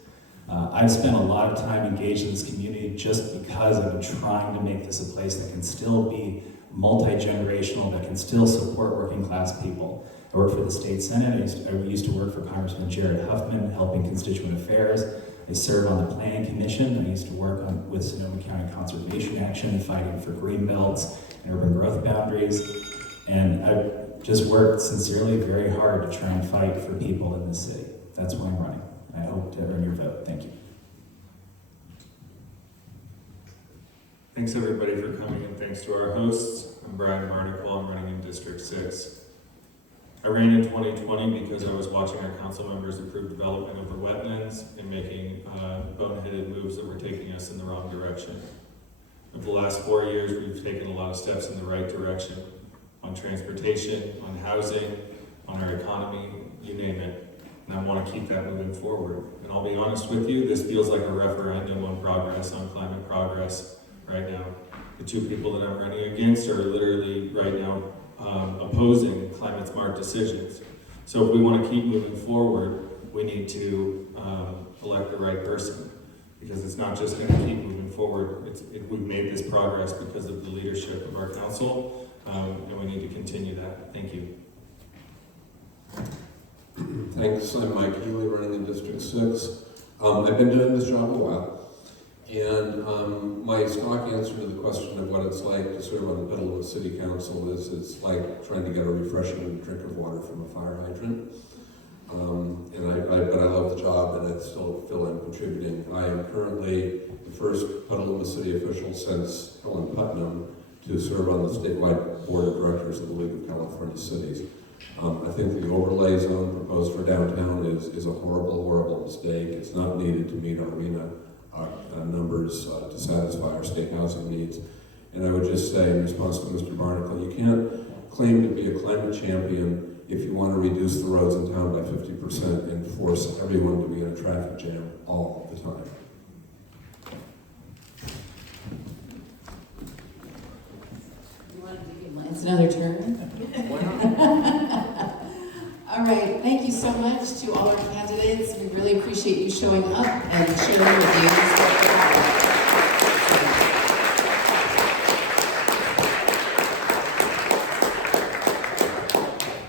I've spent a lot of time engaged in this community just because I've been trying to make this a place that can still be multi-generational, that can still support working class people. I work for the state senate. I used to work for Congressman Jared Huffman, helping constituent affairs. I serve on the planning commission. I used to work with Sonoma County Conservation Action, fighting for green belts and urban growth boundaries. And I've just worked sincerely very hard to try and fight for people in the city. That's why I'm running. I hope to earn your vote. Thank you. Thanks everybody for coming, and thanks to our hosts. I'm Brian Barnacle. I'm running in District 6. I ran in 2020 because I was watching our council members approve development of the wetlands and making boneheaded moves that were taking us in the wrong direction. Over the last 4 years, we've taken a lot of steps in the right direction on transportation, on housing, on our economy, you name it. And I want to keep that moving forward. And I'll be honest with you, this feels like a referendum on progress, on climate progress right now. The two people that I'm running against are literally right now opposing climate smart decisions. So if we want to keep moving forward, we need to elect the right person, because it's not just going to keep moving forward. We've made this progress because of the leadership of our council, and we need to continue that. Thank you. Thanks. I'm Mike Healy, running in District 6. I've been doing this job a while, and my stock answer to the question of what it's like to serve on the Petaluma City Council is it's like trying to get a refreshing drink of water from a fire hydrant. But I love the job, and I still feel I'm contributing. I am currently the first Petaluma City official since Helen Putnam to serve on the statewide board of directors of the League of California Cities. I think the overlay zone proposed for downtown is a horrible, horrible mistake. It's not needed to meet our RENA numbers to satisfy our state housing needs. And I would just say, in response to Mr. Barnacle, you can't claim to be a climate champion if you want to reduce the roads in town by 50% and force everyone to be in a traffic jam all the time. You want to give Lance another turn? All right, thank you so much to all our candidates. We really appreciate you showing up and sharing your views.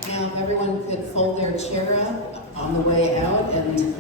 Now, if everyone could fold their chair up on the way out and